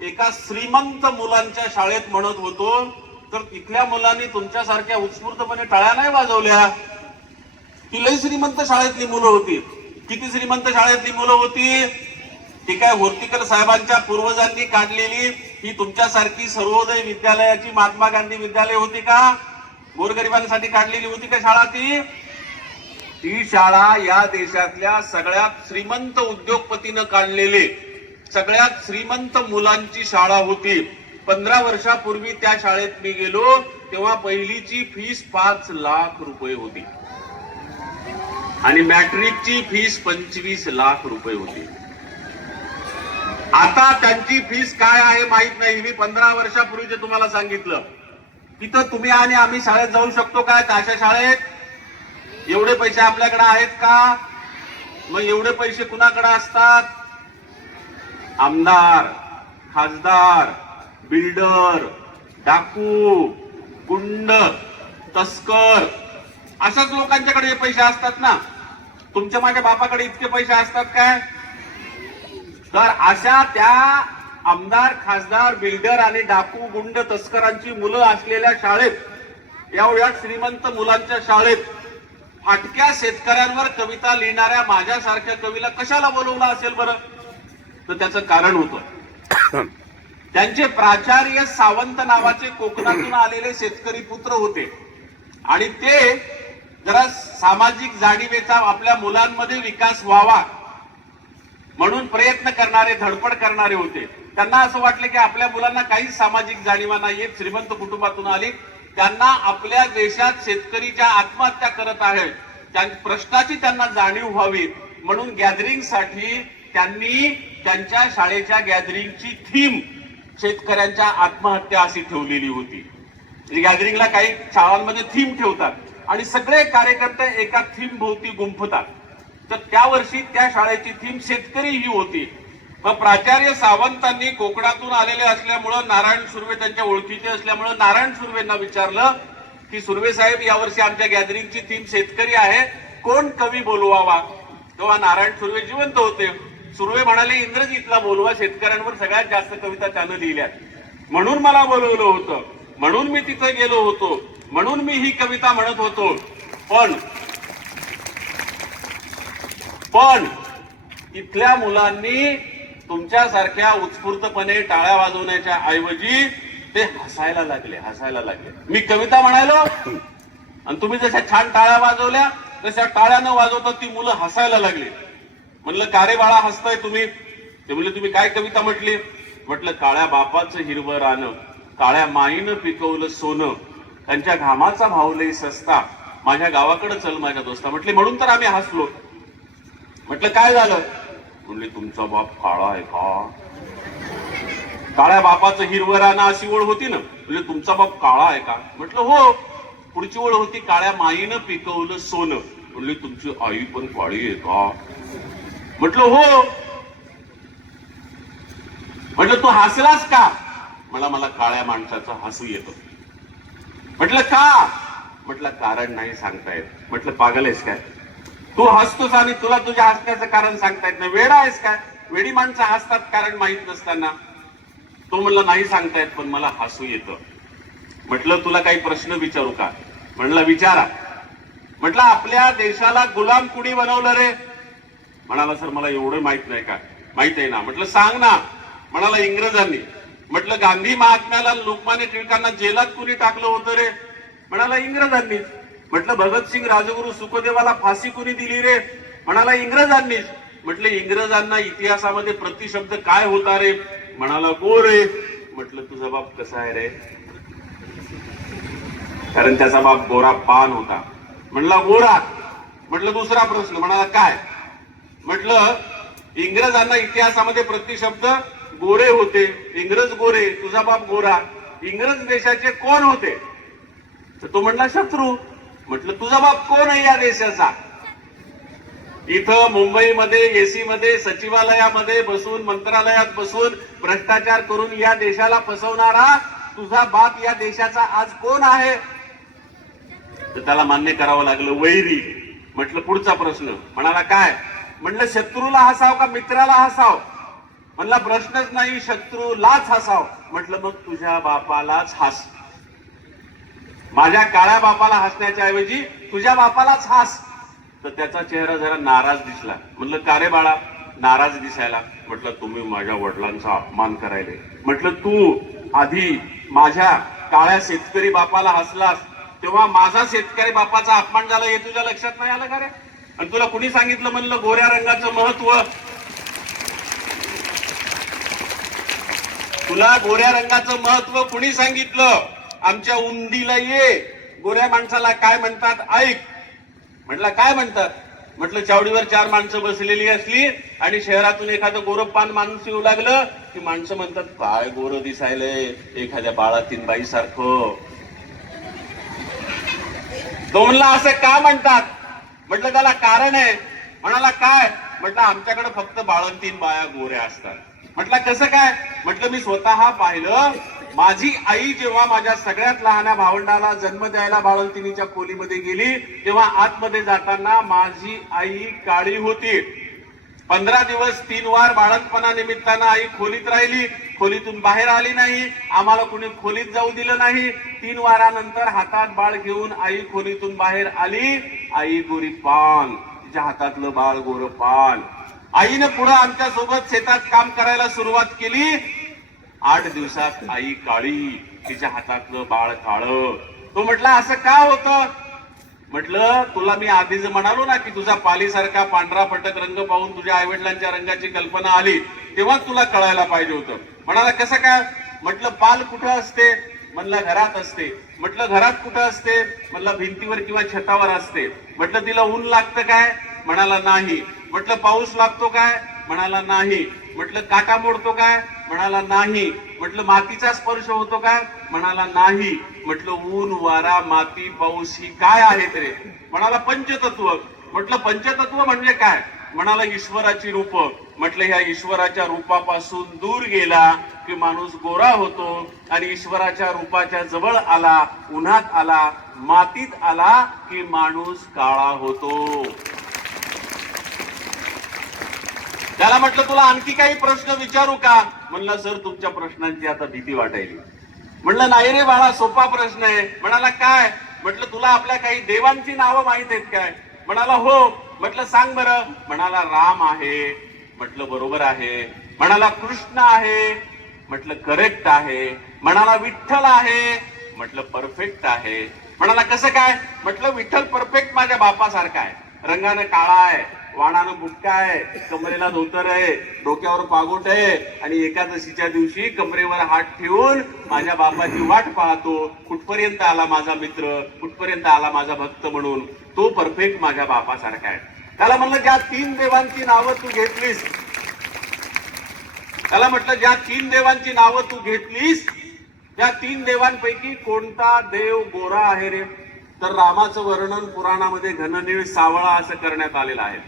एका श्रीमंत मुलांच्या शाळेत म्हणत होतो, तर तिथल्या मुलांनी तुमच्यासारख्या उत्स्फूर्तपणे टाळ्या नाही वाजवल्या. ती लई श्रीमंत शाळेतली मुलं होती. किती श्रीमंत शाळेतली मुलं होती? ती काय होर्तिकर साहेबांच्या पूर्वजांनी काढलेली ही तुमच्यासारखी सर्वोदय विद्यालयाची महात्मा गांधी विद्यालय होती का? गोरगरिबांसाठी काढलेली होती का शाळा ती? ती शाळा या देशातल्या सगळ्यात श्रीमंत उद्योगपतीनं काढलेली सगळ्यात श्रीमंत मुलांची शाळा होती. 15 वर्षापूर्वी त्या शाळेत मी गेलो तेव्हा पहिलीची फीस 5 लाख रुपये होती आणि मॅट्रिकची फीस 25 लाख रुपये होती. आता त्यांची फीस काय आहे माहित नाही. मी 15 वर्षापूर्वीचे तुम्हाला सांगितलं. तिथं तुम्ही आणि आम्ही शाळेत जाऊ शकतो काय? अशा शाळेत एवढे पैसे आपल्याकडे आहेत का? मग एवढे पैसे कुणाकडे असतात? आमदार, खासदार, बिल्डर, डाकू, गुंड, तस्कर अशाच लोकांच्याकडे पैसे असतात ना. तुमच्या माझ्या बापाकडे इतके पैसे असतात काय? तर अशा त्या आमदार, खासदार, बिल्डर आणि डाकू, गुंड, तस्करांची मुलं असलेल्या शाळेत, एवढ्या श्रीमंत मुलांच्या शाळेत फाटक्या शेतकऱ्यांवर कविता लिहिणाऱ्या माझ्यासारख्या कवीला कशाला बोलवलं असेल बरं? तर त्याचं कारण होतं. त्यांचे प्राचार्य सावंत नावाचे कोकणातून आलेले शेतकरी पुत्र होते आणि ते जरा सामाजिक जाणीवेचा आपल्या मुलांमध्ये विकास व्हावा म्हणून प्रयत्न करणारे, धडपड करणारे होते. त्यांना असं वाटलं की आपल्या मुलांना काहीच सामाजिक जाणीवा नाहीये, श्रीमंत कुटुंबातून आली, त्यांना आपल्या देशात शेतकरी ज्या आत्महत्या करत आहेत त्या प्रश्नाची त्यांना जाणीव व्हावी म्हणून गॅदरिंगसाठी त्यांनी त्यांच्या शाळेच्या गॅदरिंगची थीम शेतकऱ्यांच्या आत्महत्या अशी ठेवलेली होती. गॅदरिंगला काही शाळांमध्ये थीम ठेवतात आणि सगळे कार्यकर्ते एका थीम भोवती गुंफतात. तर त्या वर्षी त्या शाळेची थीम शेतकरी ही होती. मग प्राचार्य सावंतांनी कोकणातून आलेले असल्यामुळं, नारायण सुर्वे त्यांच्या ओळखीचे असल्यामुळं नारायण सुर्वेंना विचारलं की सुर्वे साहेब, यावर्षी आमच्या गॅदरिंगची थीम शेतकरी आहे, कोण कवी बोलवावा? तेव्हा नारायण सुर्वे जिवंत होते. सुर्वे म्हणाले, इंद्रजीतला बोलवा, शेतकऱ्यांवर सगळ्यात जास्त कविता त्यानं लिहिल्या, म्हणून मला बोलवलं होतं, म्हणून मी तिथे गेलो होतो, म्हणून मी ही कविता म्हणत होतो. पण इथल्या मुलांनी तुमच्यासारख्या उत्स्फूर्तपणे टाळ्या वाजवण्याच्या ऐवजी ते हसायला लागले. मी कविता म्हणालो आणि तुम्ही जशा छान टाळ्या वाजवल्या तशा टाळ्या न वाजवता ती मुलं हसायला लागली. म्हणलं, का रे बाळा हसताय तुम्ही? ते म्हणले, तुम्ही काय कविता म्हटली? म्हटलं, काळ्या बापाचं हिरवं रान, काळ्या माईनं पिकवलं सोनं, त्यांच्या घामाचा भाव लई सस्ता, माझ्या गावाकडे चल माझ्या दोस्ता. म्हटले, म्हणून तर आम्ही हसलो. म्हटलं, काय झालं? म्हणले, तुमचा बाप काळा आहे का? काळ्या बापाचं हिरवं रान अशी ओळ होती ना. म्हणजे तुमचा बाप काळा आहे का? म्हटलं, हो. पुढची ओळ होती, काळ्या माईनं पिकवलं सोनं. म्हणले, तुमची आई पण काळी आहे का? म्हटलं, हो. म्हटलं तू हसलास का? मला काळ्या माणसाचं हसू येतं. म्हटलं का? म्हटलं कारण नाही सांगतायत. म्हटलं पागल आहेस काय? तू हसतोस आणि तुला तुझ्या हसण्याचं कारण सांगता येत नाही. वेडा आहेस काय? वेडी माणसं हसतात कारण माहित नसताना. तो म्हणला नाही सांगतायत पण मला हसू येतं. म्हटलं तुला काही प्रश्न विचारू का? म्हणलं विचारा. म्हटलं आपल्या देशाला गुलाम कुणी बनवलं रे? म्हणाला सर मला एवढं माहित नाही का? माहित आहे ना. म्हटलं सांग ना. म्हणाला इंग्रजांनी. म्हटलं गांधी महात्म्याला लोकमान्य टिळकांना जेलात कुणी टाकलं होतं रे? म्हणाला इंग्रजांनी. म्हटलं भगतसिंग राजगुरू सुखदेवाला फाशी कुणी दिली रे? म्हणाला इंग्रजांनी. म्हटलं इंग्रजांना इतिहासामध्ये प्रतिशब्द काय होता रे? म्हणाला गोरे. म्हटलं तुझा बाप कसा आहे रे? कारण त्याचा बाप गोरा पान होता. म्हणला गोरा. म्हटलं दुसरा प्रश्न. म्हणाला काय? म्हटलं इंग्रजांना इतिहासामध्ये प्रतिशब्द गोरे होते. इंग्रज गोरे, तुझा बाप गोरा. इंग्रज देशाचे कोण होते? तर तो म्हणला शत्रू. म्हटलं तुझा बाप कोण आहे या देशाचा? इथं मुंबईमध्ये एसी मध्ये सचिवालयामध्ये बसून मंत्रालयात बसून भ्रष्टाचार करून या देशाला फसवणारा तुझा बाप या देशाचा आज कोण आहे? तर त्याला मान्य करावं लागलं वैरी. म्हटलं पुढचा प्रश्न. म्हणाला काय? म्हटलं शत्रूला हसाव का मित्राला हसाव? म्हणला प्रश्नच नाही, शत्रूलाच हसाव. म्हटलं मग तुझ्या बापालाच हस. माझ्या काळ्या बापाला हसण्याच्या ऐवजी तुझ्या बापालाच हस. तर त्याचा चेहरा जरा नाराज दिसला. म्हणलं का रे बाळा नाराज दिसायला? म्हटलं तुम्ही माझ्या वडिलांचा अपमान करायले. म्हटलं तू आधी माझ्या काळ्या शेतकरी बापाला हसलास तेव्हा माझा शेतकरी बापाचा अपमान झाला हे तुझ्या लक्षात नाही आलं का रे? आणि तुला कुणी सांगितलं म्हणलं गोऱ्या रंगाचं महत्व? तुला गोऱ्या रंगाचं महत्व कुणी सांगितलं? आमच्या उंदीला ये. गोऱ्या माणसाला काय म्हणतात ऐक. म्हटलं काय म्हणतात? म्हटलं चावडीवर 4 माणसं बसलेली असली आणि शहरातून एखादं गोरपान माणूस येऊ लागलं की माणसं म्हणतात काय गोरं दिसायलंय एखाद्या बाळातीन बाई सारखं. तो म्हणला असं का म्हणतात? म्हटलं त्याला कारण आहे. म्हणाला काय? म्हटलं आमच्याकडे फक्त बाळंतीन बाया गोऱ्या असतात. म्हटलं कसं काय? म्हटलं मी स्वतः पाहिलं. माझी आई जेव्हा माझ्या सगळ्यात लहान भावंडाला जन्म द्यायला बाळंतिनीच्या खोलीमध्ये गेली तेव्हा आतमध्ये जाताना माझी आई काळी होती. 15 दिवस 3 वार बाळंतपणा निमित्तानं आई खोलीत राहिली. खोलीतून बाहेर आली नाही. आम्हाला कुणी खोलीत जाऊ दिलं नाही. 3 वारानंतर हातात बाळ घेऊन आई खोलीतून बाहेर आली. आई गोरी पान. तिच्या हातातलं बाळ गोरं पान. आईने पुढे आमच्या सोबत शेतात काम करायला सुरुवात केली. 8 दिवसात आई काळी. तिच्या हातातलं बाळ काळं. तो म्हटला असं का होतं? म्हटलं तुला मी आधीच म्हणालो ना की तुझा पालीसारखा पांढरा फटक रंग पाहून तुझ्या आईवडिलांच्या रंगाची कल्पना आली तेव्हा तुला कळायला पाहिजे होतं. म्हणाला कसं काय? म्हटलं पाल कुठं असते? म्हणला घरात असते. म्हटलं घरात कुठं असते? म्हणलं भिंतीवर किंवा छतावर असते. म्हटलं तिला ऊन लागतं काय? म्हणाला नाही. म्हटलं पाऊस लागतो काय? म्हणाला नाही. म्हटलं काटा मोडतो काय? म्हणाला नाही. म्हटलं मातीचा स्पर्श होतो काय? म्हणाला नाही. म्हटलं ऊन वारा माती पाऊस ही काय आहेत रे? म्हणाला पंचतत्व. म्हटलं पंचतत्व म्हणजे काय? म्हणाला ईश्वराची रूप. म्हटलं ह्या ईश्वराच्या रूपापासून दूर गेला की माणूस गोरा होतो आणि ईश्वराच्या रूपाच्या जवळ आला, उन्हात आला, मातीत आला की माणूस काळा होतो. त्याला म्हटलं तुला आणखी काही प्रश्न विचारू का? म्हणला सर तुमच्या प्रश्नांची आता भीती वाटायली. म्हणलं नाही रे बाळा सोपा प्रश्न आहे. म्हणाला काय? म्हटलं तुला आपल्या काही देवांची नावं माहित आहेत काय? म्हणाला हो. म्हटलं सांग बरं. म्हणाला राम आहे. म्हटलं बरोबर आहे. म्हणाला कृष्ण आहे. म्हटलं करेक्ट आहे. म्हणाला विठ्ठल आहे. म्हटलं परफेक्ट आहे. म्हणाला कसं काय? म्हटलं विठ्ठल परफेक्ट माझ्या बापासारखा आहे. रंगानं काळा आहे, वाणानं बुटका आहे, कमरेला धोतर आहे, डोक्यावर पागोट आहे आणि एकादशीच्या दिवशी कमरेवर हात ठेवून माझ्या बापाची वाट पाहतो. कुठपर्यंत आला माझा मित्र, कुठपर्यंत आला माझा भक्त म्हणून. तो परफेक्ट माझ्या बापासारखा आहे. त्याला म्हणलं ज्या 3 देवांची नावं तू घेतलीस, त्याला म्हटलं ज्या 3 देवांची नावं तू घेतलीस त्या 3 देवांपैकी कोणता देव गोरा आहे रे? तर रामाचं वर्णन पुराणामध्ये घननीळ सावळा असं करण्यात आलेलं आहे.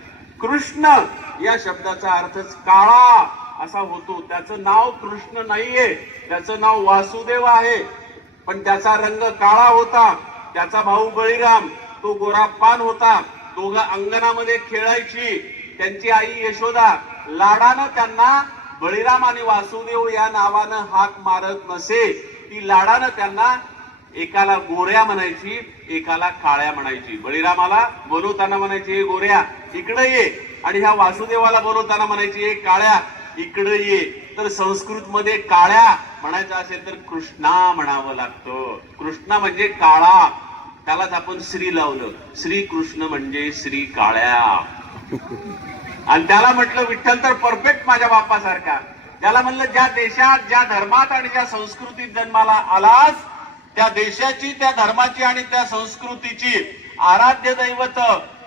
कृष्ण या शब्दाचा अर्थच काळा असा होतो. त्याचं नाव कृष्ण नाहीये, त्याचं नाव वासुदेव आहे. पण त्याचा रंग काळा होता. त्याचा भाऊ बळीराम तो गोरापान होता. दोघं अंगणामध्ये खेळायची. त्यांची आई यशोदा लाडानं त्यांना बळीराम आणि वासुदेव या नावानं हाक मारत नसे. ती लाडानं त्यांना एकाला गोऱ्या म्हणायची, एकाला काळ्या म्हणायची. बळीरामाला बोलवताना म्हणायची हे गोऱ्या इकडे ये, आणि ह्या वासुदेवाला बोलवताना म्हणायची हे काळ्या इकडे ये. तर संस्कृत मध्ये काळ्या म्हणायचं असेल तर कृष्णा म्हणावं लागतं. कृष्णा म्हणजे काळा, त्यालाच आपण श्री लावलं. श्री कृष्ण म्हणजे श्री काळ्या. आणि त्याला म्हटलं विठ्ठल तर परफेक्ट माझ्या बाप्पासारखा. त्याला म्हणलं ज्या देशात, ज्या धर्मात आणि ज्या संस्कृतीत जन्माला आलास, त्या देशाची, त्या धर्माची आणि त्या संस्कृतीची आराध्य दैवत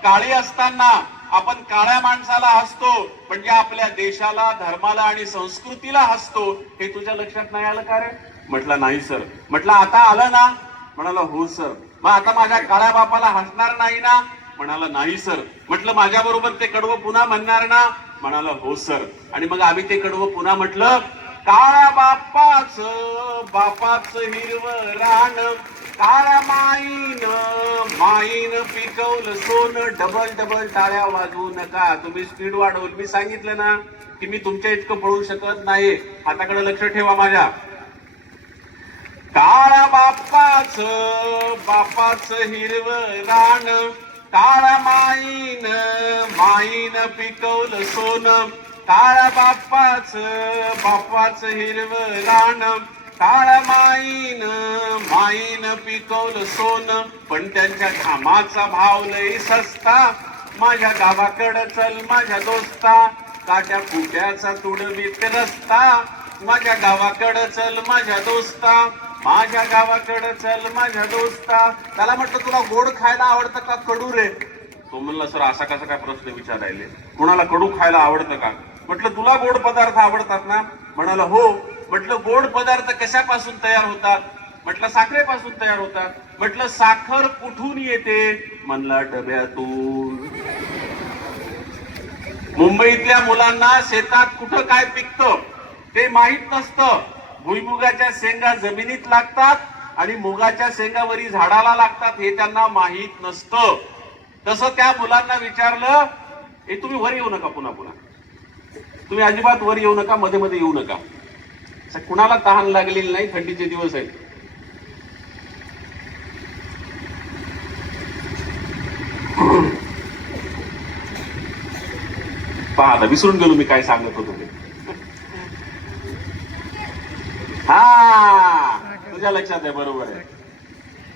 काळी असताना आपण काळ्या माणसाला हसतो, म्हणजे आपल्या देशाला, धर्माला आणि संस्कृतीला हसतो. हे तुझ्या लक्षात नाही आलं का रे? म्हटलं नाही सर. म्हटलं आता आलं ना? म्हणाला हो सर. मग आता माझ्या काळ्या बापाला हसणार नाही ना? म्हणाला नाही सर. म्हटलं माझ्या बरोबर ते कडवं पुन्हा म्हणणार ना? म्हणाला हो सर. आणि मग आम्ही ते कडवं पुन्हा म्हटलं. काळ्या बापाच हिरवं रान, काळ्या माईन पिकवलं सोनं. डबल डबल टाळ्या वाजवू नका. तुम्ही स्पीड वाढवून, मी सांगितलं ना की मी तुमच्या इतकं पळू शकत नाही. हाताकडे लक्ष ठेवा माझ्या. काळ्या बापाच हिरवं रान, काळ्या माईन पिकवलं सोनं. काळ्या बापाच हिरवं रान, काळ्या माईन पिकवलं सोनं. पण त्यांच्या घामाचा भाव लई सस्ता. माझ्या गावाकडं चल माझ्या दोस्ता, काट्या कुट्याचा तुडवीत रस्ता. माझ्या गावाकडं चल माझ्या दोस्ता, माझ्या गावाकडं चल माझ्या दोस्ता. त्याला म्हटलं तुला गोड खायला आवडतं का कडू रे? तो म्हणला सर असा कसा काय प्रश्न विचारायले, कुणाला कडू खायला आवडतं का? म्हटलं तुला गोड पदार्थ आवडतात ना? म्हणाला हो. म्हटलं गोड पदार्थ कशापासून तयार होतात? म्हटलं साखरेपासून तयार होतात. म्हटलं साखर कुठून येते? म्हणला डब्यातून. मुंबईतल्या मुलांना शेतात कुठं काय पिकतं ते माहित नसतं. भुईमुगाच्या शेंगा जमिनीत लागतात आणि मुगाच्या शेंगा वरी झाडाला लागतात हे त्यांना माहित नसतं. तसं त्या मुलांना विचारलं, हे तुम्ही वर येऊ नका, पुन्हा तुम्ही अजिबात वर येऊ नका, मध्ये मध्ये येऊ नका. कुणाला तहान लागलेली नाही, थंडीचे दिवस आहेत. पहा आता विसरून गेलो मी काय सांगत होतो ते. हा तुझ्या लक्षात आहे, बरोबर आहे.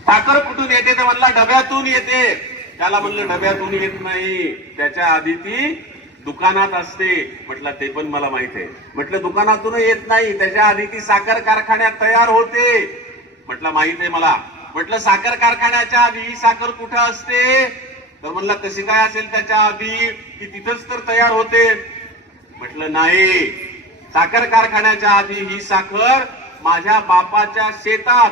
साखर कुठून येते तर म्हणला डब्यातून येते. त्याला म्हणलं डब्यातून येत नाही, त्याच्या आधी ती दुकानात असते. म्हटलं ते पण मला माहित आहे. म्हटलं दुकानातून येत नाही, त्याच्या आधी ती साखर कारखान्यात तयार होते. म्हटलं माहित आहे मला. म्हटलं साखर कारखान्याच्या आधी ही साखर कुठं असते? तर म्हणलं कशी काय असेल त्याच्या आधी, की तिथंच तर तयार होते. म्हटलं नाही, साखर कारखान्याच्या आधी ही साखर माझ्या बापाच्या शेतात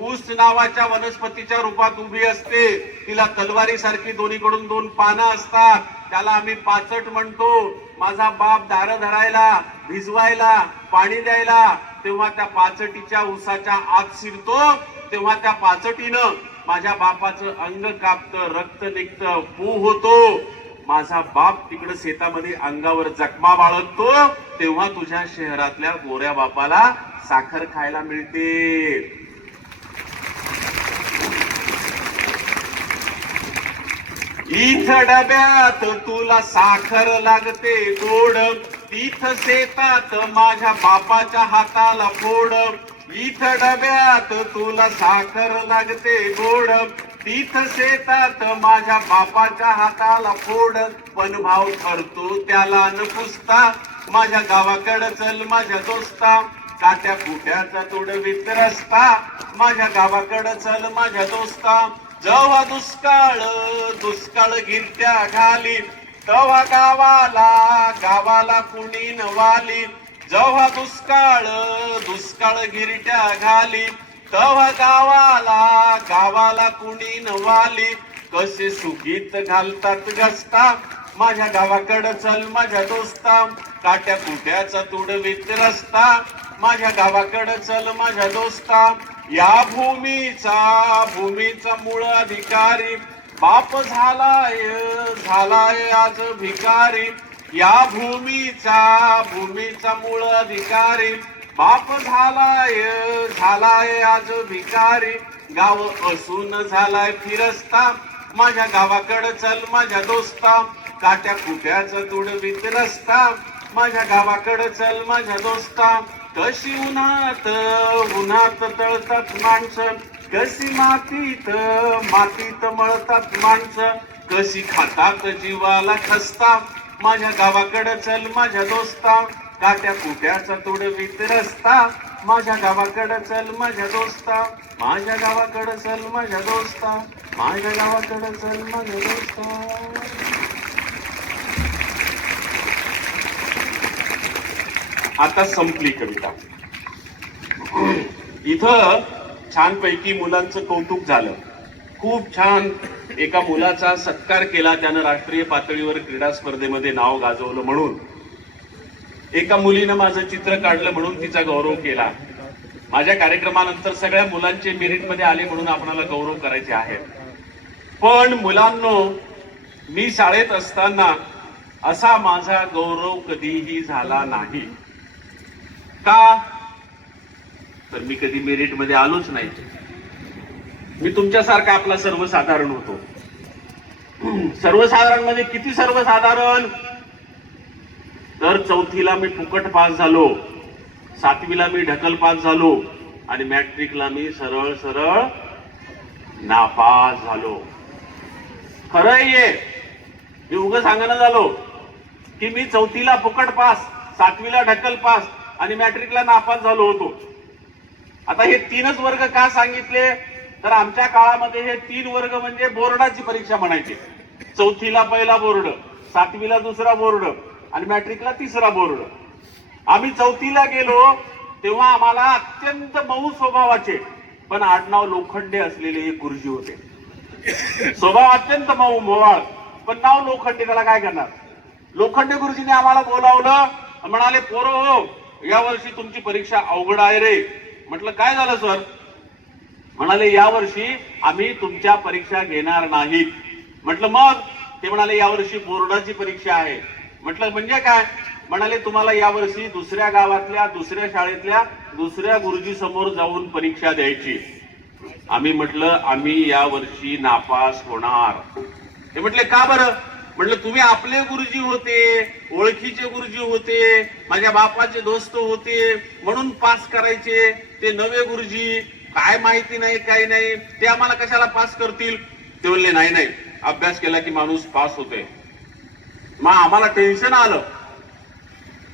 ऊस नावाच्या वनस्पतीच्या रूपात उभी असते. तिला तलवारी सारखी दोन्हीकडून दोन पानं असतात. त्याला आम्ही पाचट म्हणतो. माझा बाप दारं धरायला, भिजवायला, पाणी द्यायला तेव्हा त्या पाचटीच्या ऊसाच्या आत शिरतो. तेव्हा त्या पाचटीनं माझ्या बापाचं अंग कापतं, रक्त निघतं, पू होतो. माझा बाप तिकडे शेतामध्ये अंगावर जखमा बाळगतो. तेव्हा तुझ्या शहरातल्या गोऱ्या बापाला साखर खायला मिळते. इथं डब्यात तुला साखर लागते गोड, तिथं शेतात माझ्या बापाच्या हाताला फोड. इथं डब्यात तुला साखर लागते गोड, तिथं शेतात माझ्या बापाच्या हाताला फोड. पण भाव ठरतो त्याला न पुसता, माझ्या गावाकडं चल माझ्या दोस्ता, काट्या कुट्याचा तुडवीत रस्ता. माझ्या गावाकडं चल माझ्या दोस्ता. जेव्हा दुष्काळ गिरत्या घाली, तेव्हा गावाला कुणी न वाली. जेव्हा दुष्काळ गिरट्या घाली, तेव्हा गावाला कुणी न वाली. कसे सुगीत घालतात गस्ता, माझ्या गावाकडं चल माझ्या दोस्ता. काट्या कुट्याचा तुडवीत रस्ता माझ्या गावाकडं चल माझ्या दोस्ता या भूमीचा मूळ अधिकारी बाप झालाय आज भिकारी या भूमीचा मूळ अधिकारी बाप झालाय आज भिकारी गाव असून झालाय फिरस्ता माझ्या गावाकडं चल माझ्या दोस्ता काट्या कुट्याचा तुडवीत रस्ता माझ्या गावाकडं चल माझ्या दोस्ता कशी उन्हात तळतात माणसं कशी मातीत मळतात माणसं कशी खातात जीवाला खस्ता माझ्या गावाकडं चल माझ्या दोस्ता काट्या कुट्याचा तुडवीत रस्ता माझ्या गावाकडं चल माझ्या दोस्ता माझ्या गावाकडं चल माझ्या दोस्ता माझ्या गावाकडं चल माझ्या दोस्ता. आता संपली कविता. इथं छानपैकी मुलांचं कौतुक झालं. खूप छान एका मुलाचा सत्कार केला त्यानं राष्ट्रीय पातळीवर क्रीडा स्पर्धेमध्ये नाव गाजवलं म्हणून. एका मुलीनं माझं चित्र काढलं म्हणून तिचा गौरव केला. माझ्या कार्यक्रमानंतर सगळ्या मुलांचे मेरिट मध्ये आले म्हणून आपणाला गौरव करायचे आहे. पण मुलांनो, मी शाळेत असताना असा माझा गौरव कधीही झाला नाही. का? तर मी कधी मेरिट मध्ये आलोच नाही. मी तुमच्यासारखा आपला सर्वसाधारण होतो. सर्वसाधारण म्हणजे किती सर्वसाधारण? तर चौथीला मी फुकट पास झालो, सातवीला मी ढकल पास झालो आणि मॅट्रिकला मी सरळ नापास झालो. खरं ये मी उगाच सांगणं झालो की मी चौथीला फुकट पास, सातवीला ढकल पास आणि मॅट्रिकला नापास झालो होतो. आता हे तीनच वर्ग का सांगितले? तर आमच्या काळामध्ये हे 3 वर्ग म्हणजे बोर्डाची परीक्षा म्हणायची. चौथीला पहिला बोर्ड, सातवीला दुसरा बोर्ड आणि मॅट्रिकला तिसरा बोर्ड. आम्ही चौथीला गेलो तेव्हा आम्हाला अत्यंत मऊ स्वभावाचे पण आडनाव लोखंडे असलेले एक गुरुजी होते. स्वभाव अत्यंत मऊ मोवाळ पण नाव लोखंडे. त्याला काय करणार? लोखंडे गुरुजीने आम्हाला बोलावलं, म्हणाले पोरो हो, या वर्षी तुमची परीक्षा अवघड आहे रे. म्हटलं काय झालं सर? म्हणाले यावर्षी आम्ही तुमच्या परीक्षा घेणार नाहीत. म्हटलं मग? ते म्हणाले यावर्षी बोर्डाची परीक्षा आहे. म्हटलं म्हणजे काय? म्हणाले तुम्हाला यावर्षी दुसऱ्या गावातल्या दुसऱ्या शाळेतल्या दुसऱ्या गुरुजी समोर जाऊन परीक्षा द्यायची. आम्ही म्हटलं आम्ही यावर्षी नापास होणार. ते म्हटले का बरं? म्हटलं तुम्ही आपले गुरुजी होते, ओळखीचे गुरुजी होते, माझ्या बापाचे दोस्त होते म्हणून पास करायचे. ते नवे गुरुजी काय माहिती नाही काही नाही, ते आम्हाला कशाला पास करतील? ते म्हणले नाही नाही, अभ्यास केला की माणूस पास होते. मग आम्हाला टेन्शन आलं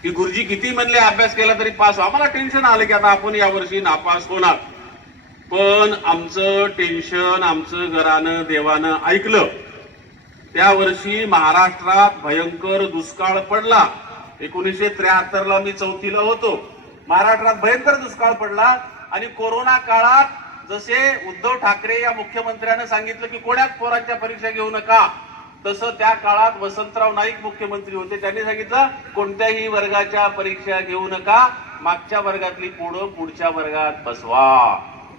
की गुरुजी किती म्हणले अभ्यास केला तरी पास. आम्हाला टेन्शन आलं की आता आपण यावर्षी नापास होणार. पण आमचं टेन्शन आमचं घरानं देवानं ऐकलं. त्या वर्षी महाराष्ट्रात भयंकर दुष्काळ पडला. 1973ला मी चौथीला होतो. महाराष्ट्रात भयंकर दुष्काळ पडला आणि कोरोना काळात जसे उद्धव ठाकरे या मुख्यमंत्र्यानं सांगितलं की कोण्यात पोरांच्या परीक्षा घेऊ नका, तसं त्या काळात वसंतराव नाईक मुख्यमंत्री होते. त्यांनी सांगितलं कोणत्याही वर्गाच्या परीक्षा घेऊ नका, मागच्या वर्गातली पोरं पुढच्या वर्गात बसवा.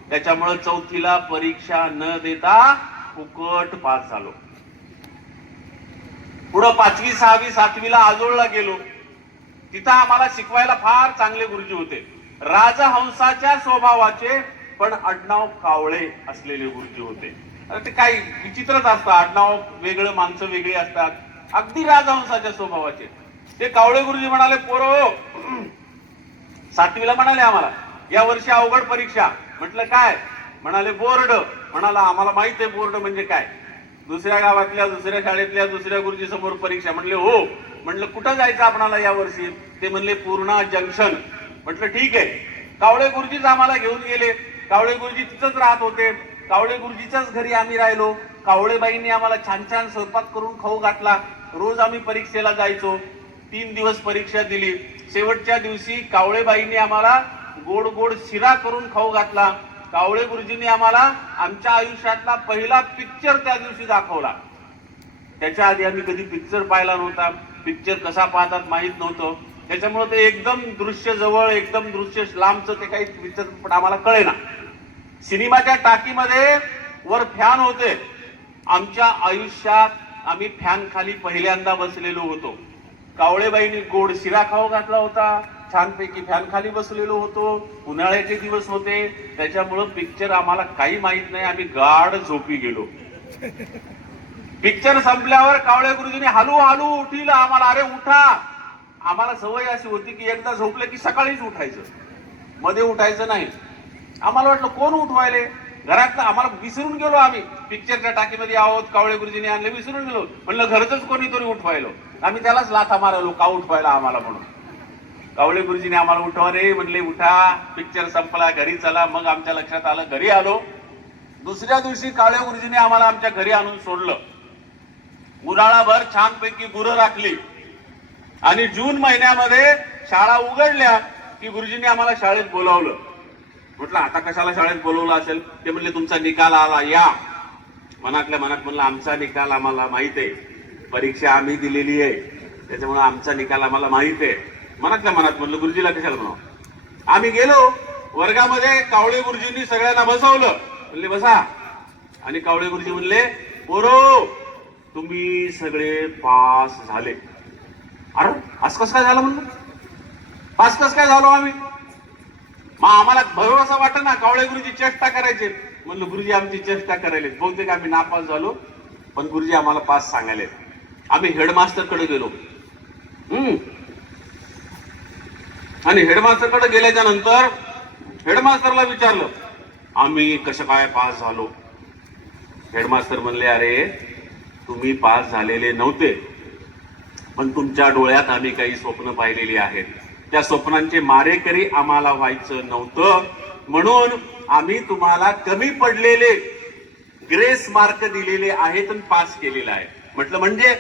त्याच्यामुळे चौथीला परीक्षा न देता फुकट पास झालो. पुढं 5वी 6वी 7वीला आजोळला गेलो. तिथं आम्हाला शिकवायला फार चांगले गुरुजी होते. राजहंसाच्या स्वभावाचे पण आडनाव कावळे असलेले गुरुजी होते. ते काही विचित्रच असतं, आडनाव वेगळं माणसं वेगळी असतात. अगदी राजहंसाच्या स्वभावाचे ते कावळे गुरुजी म्हणाले पोरो 7वीला म्हणाले आम्हाला या वर्षी अवघड परीक्षा. म्हटलं काय? म्हणाले बोर्ड. म्हणाला आम्हाला माहित आहे बोर्ड म्हणजे काय. दुसऱ्या गावातल्या दुसऱ्या शाळेतल्या दुसऱ्या गुरुजी समोर परीक्षा. म्हणले हो. म्हटलं कुठं जायचं आपणाला या वर्षी? ते म्हणले पूर्णा जंक्शन. म्हटलं ठीक आहे. कावळे गुरुजीच आम्हाला घेऊन गेले. कावळे गुरुजी तिथंच राहत होते. कावळे गुरुजीच्याच घरी आम्ही राहिलो. कावळेबाईंनी आम्हाला छान छान स्वयंपाक करून खाऊ घातला. रोज आम्ही परीक्षेला जायचो. 3 दिवस परीक्षा दिली. शेवटच्या दिवशी कावळेबाईंनी आम्हाला गोड गोड शिरा करून खाऊ घातला. कावळे गुरुजींनी आम्हाला आमच्या आयुष्यातला पहिला पिक्चर त्या दिवशी दाखवला. त्याच्या आधी आम्ही कधी पिक्चर पाहिला नव्हता. पिक्चर कसा पाहतात माहित नव्हतं. त्याच्यामुळे ते एकदम दृश्य जवळ एकदम दृश्य लांबचं ते काही चित्रपट आम्हाला कळेना. सिनेमाच्या टाकीमध्ये वर फॅन होते. आमच्या आयुष्यात आम्ही फॅन खाली पहिल्यांदा बसलेलो होतो. कावळेबाईंनी गोड शिरा खाऊ घातला होता. छानपैकी फॅन खाली बसलेलो होतो. उन्हाळ्याचे दिवस होते. त्याच्यामुळं पिक्चर आम्हाला काही माहित नाही. आम्ही गाढ झोपी गेलो. पिक्चर संपल्यावर कावळे गुरुजींनी हलू हलू उठील आम्हाला. अरे उठा. आम्हाला सवय अशी होती की एकदा झोपलं की सकाळीच उठायचं, मध्ये उठायचं नाही. आम्हाला वाटलं कोण उठवायले घरातलं. आम्हाला विसरून गेलो आम्ही पिक्चरच्या टाकीमध्ये आहोत. कावळे गुरुजींनी आणले विसरून गेलो. म्हणलं घरचंच कोणीतरी उठवायलो. आम्ही त्यालाच लाथा मारलो का उठवायला आम्हाला म्हणून. कावळे गुरुजीने आम्हाला उठवा रे म्हणले. उठा, पिक्चर संपला, घरी चला. मग आमच्या लक्षात आलं, घरी आलो. दुसऱ्या दिवशी कावळे गुरुजीने आम्हाला आमच्या घरी आणून सोडलं. उन्हाळाभर छानपैकी गुरं राखली आणि जून महिन्यामध्ये शाळा उघडल्या की गुरुजींनी आम्हाला शाळेत बोलावलं. म्हटलं आता कशाला शाळेत बोलवलं असेल. ते म्हणले तुमचा निकाल आला या. मनातल्या मनात म्हणलं आमचा निकाल आम्हाला माहित आहे. परीक्षा आम्ही दिलेली आहे, त्याच्यामुळे आमचा निकाल आम्हाला माहित आहे. मनातल्या मनात म्हणलं गुरुजीला कशाला म्हणावं. आम्ही गेलो वर्गामध्ये. कावळे गुरुजींनी सगळ्यांना बसवलं. म्हणले बसा. आणि कावळे गुरुजी म्हणले पोरो तुम्ही सगळे पास झाले. अरे असं कसं काय झालं म्हणलं. पास कसं काय झालो आम्ही. मग आम्हाला भरोसा वाटत ना. कावळे गुरुजी चेष्टा करायचे. म्हणलं गुरुजी आमची चेष्टा करायले. बहुतेक आम्ही नापास झालो पण गुरुजी आम्हाला पास सांगायले. आम्ही हेडमास्टरकडे गेलो. आणि हेडमास्टरकडे गेल्याच्या नंतर हेडमास्टरला विचारलं आम्ही कसं काय पास झालो. हेडमास्टर म्हणले अरे तुम्ही पास झालेले नव्हते, पण तुमच्या डोळ्यात आम्ही काही स्वप्न पाहिलेली आहेत. त्या स्वप्नांचे मारेकरी आम्हाला व्हायचं नव्हतं, म्हणून आम्ही तुम्हाला कमी पडलेले ग्रेस मार्क दिलेले आहेत आणि पास केलेला आहे. म्हटलं म्हणजे.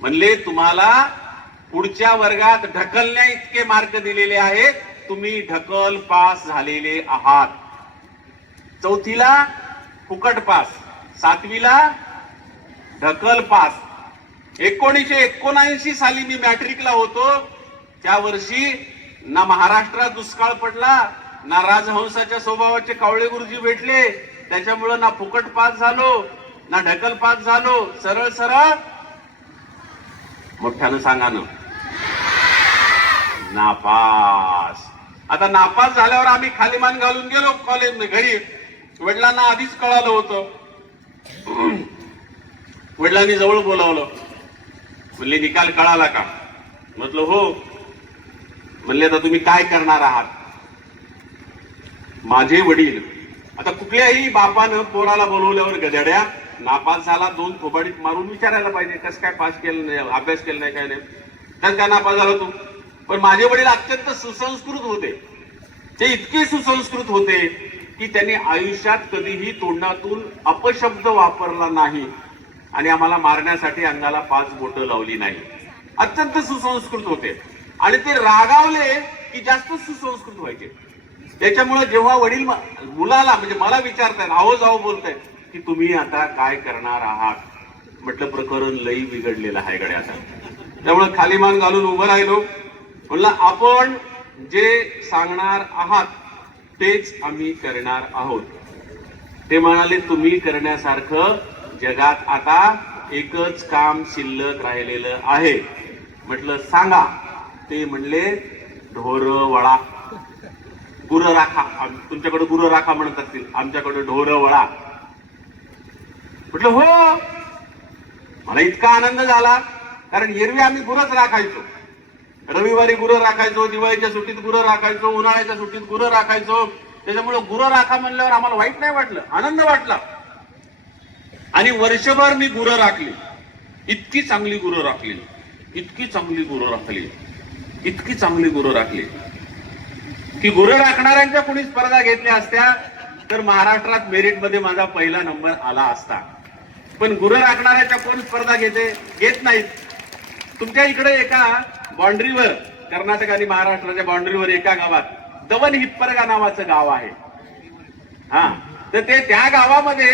म्हणले तुम्हाला पुढच्या वर्गात ढकलण्या इतके मार्क दिलेले आहेत. तुम्ही ढकल पास झालेले आहात. चौथीला फुकट पास, सातवीला ढकल पास. 1979 साली मी मॅट्रिकला होतो. त्या वर्षी ना महाराष्ट्रात दुष्काळ पडला, ना राजहंसाच्या स्वभावाचे कावळे गुरुजी भेटले. त्याच्यामुळं ना फुकट पास झालो ना ढकल पास झालो. सरळ सरळ मोठ्यानं सांगा ना नापास. आता नापास झाल्यावर आम्ही खाली मान घालून गेलो कॉलेज घरी. वडिलांना आधीच कळालं होतं. वडिलांनी जवळ बोलावलं. म्हणले निकाल कळाला का. म्हटलं हो. म्हणले आता तुम्ही काय करणार आहात. माझे वडील. आता कुठल्याही बापानं पोराला बोलवल्यावर गधड्या नापास झाला 2 थोबाडीत मारून विचारायला पाहिजे कसं काय पास केलं नाही, अभ्यास केला नाही, काय नाही, तर काय नापास झाला तू. पण माझे वडील अत्यंत सुसंस्कृत होते. ते इतके सुसंस्कृत होते की त्यांनी आयुष्यात कधीही तोंडातून अपशब्द वापरला नाही आणि आम्हाला मारण्यासाठी अंगाला 5 बोटं लावली नाही. अत्यंत सुसंस्कृत होते आणि ते रागावले की जास्त सुसंस्कृत व्हायचे. त्याच्यामुळे जेव्हा वडील मुलाला म्हणजे मला विचारतायत, आहो जाऊ बोलतायत की तुम्ही आता काय करणार आहात. म्हटलं प्रकरण लई बिघडलेलं आहे गड्या आता. त्यामुळे खाली मान घालून उभं राहिलो. म्हणलं आपण जे सांगणार आहात तेच आम्ही करणार आहोत. ते म्हणाले तुम्ही करण्यासारखं जगात आता एकच काम शिल्लक राहिलेलं आहे. म्हटलं सांगा. ते म्हणले ढोरं वळा, गुरं राखा. तुमच्याकडे गुरं राखा म्हणत असतील, आमच्याकडे ढोरं वळा. म्हटलं हो. मला इतका आनंद झाला कारण एरवी आम्ही गुरंच राखायचो. रविवारी गुरं राखायचो, दिवाळीच्या सुट्टीत गुरं राखायचो, उन्हाळ्याच्या सुट्टीत गुरं राखायचो. त्याच्यामुळे गुरं राखा म्हणल्यावर आम्हाला वाईट नाही वाटलं, आनंद वाटला. आणि वर्षभर मी गुरं राखली. इतकी चांगली गुरं राखली, इतकी चांगली गुरं राखली, इतकी चांगली गुरं राखली की गुरं राखणाऱ्यांच्या कोणी स्पर्धा घेतल्या असत्या तर महाराष्ट्रात मेरिटमध्ये माझा पहिला नंबर आला असता. पण गुरं राखणाऱ्याच्या कोण स्पर्धा घेत नाहीत. तुमच्या इकडे एका बाउंड्रीवर, कर्नाटक आणि महाराष्ट्राच्या बाउंड्रीवर एका गावात दवन हिप्परगा नावाचं गाव आहे. तर ते त्या गावामध्ये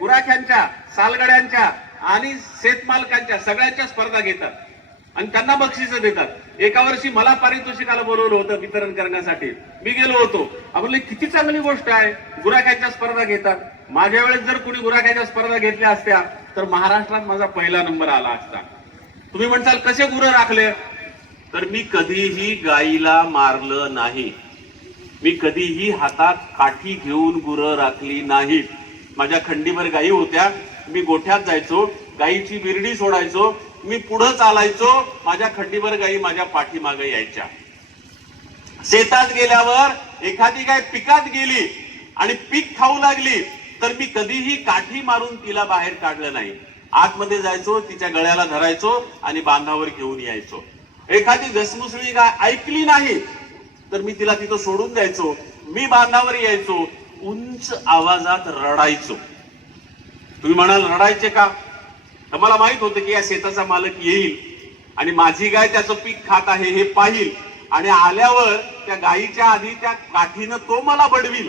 गुराख्यांच्या, सालगड्यांच्या आणि शेतमालकांच्या सगळ्यांच्या स्पर्धा घेतात आणि त्यांना बक्षिसं देतात. एका वर्षी मला पारितोषिकाला बोलवलं होतं वितरण करण्यासाठी. मी गेलो होतो. आपले किती चांगली गोष्ट आहे, गुराख्यांच्या स्पर्धा घेतात. माझ्या वेळेस जर कोणी गुराख्यांच्या स्पर्धा घेतल्या असत्या तर महाराष्ट्रात माझा पहिला नंबर आला असता. तुम्ही म्हणसाल कसे गुरं राखले, तर मी कधीही गाईला मारलं नाही. मी कधीही हातात काठी घेऊन गुरं राखली नाहीत. माझ्या खंडीभर गायी होत्या. मी गोठ्यात जायचो, गायीची बिरडी सोडायचो, मी पुढं चालायचो, माझ्या खंडीभर गायी माझ्या पाठीमागे यायच्या. शेतात गेल्यावर एखादी गाय पिकात गेली आणि पीक खाऊ लागली तर मी कधीही काठी मारून तिला बाहेर काढलं नाही. आतमध्ये जायचो, तिच्या गळ्याला धरायचो आणि बांधावर घेऊन यायचो. एखादी घसमुसळी गाय ऐकली नाही तर मी तिला तिथं सोडून द्यायचो. मी बांधावर यायचो, उंच आवाजात रडायचो. तुम्ही म्हणाल रडायचे का, तर मला माहित होतं की या शेताचा मालक येईल आणि माझी गाय त्याचं पीक खात आहे हे पाहिल आणि आल्यावर त्या गायीच्या आधी त्या काठीनं तो मला बडवील.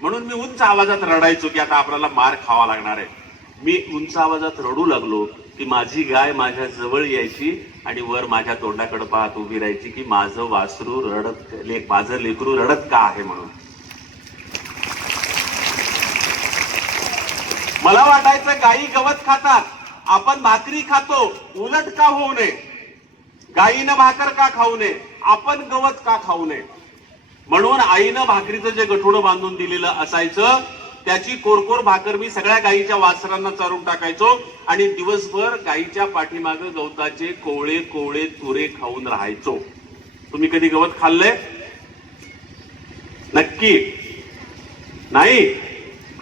म्हणून मी उंच आवाजात रडायचो की आता आपल्याला मार खावा लागणार आहे. मी उंच आवाजात रडू लागलो की माझी गाय माझ्या जवळ यायची आणि वर माझ्या तोंडाकडे पाहत उभी राहायची की माझं वासरू रडत, माझं लेकरू रडत का आहे म्हणून. मला वाटायचं गायी गवत खातात, आपण भाकरी खातो, उलट का होऊ नये. गायीनं भाकर का खाऊ नये, आपण गवत का खाऊ नये. म्हणून आईनं भाकरीचं जे गठोडं बांधून दिलेलं असायचं त्याची कोरकोर भाकर मी सगळ्या गायीच्या वासरांना चारून टाकायचो आणि दिवसभर गायीच्या पाठीमागे गवताचे कोवळे कोवळे तुरे खाऊन राहायचो. तुम्ही कधी गवत खाल्लंय? नक्की नाही?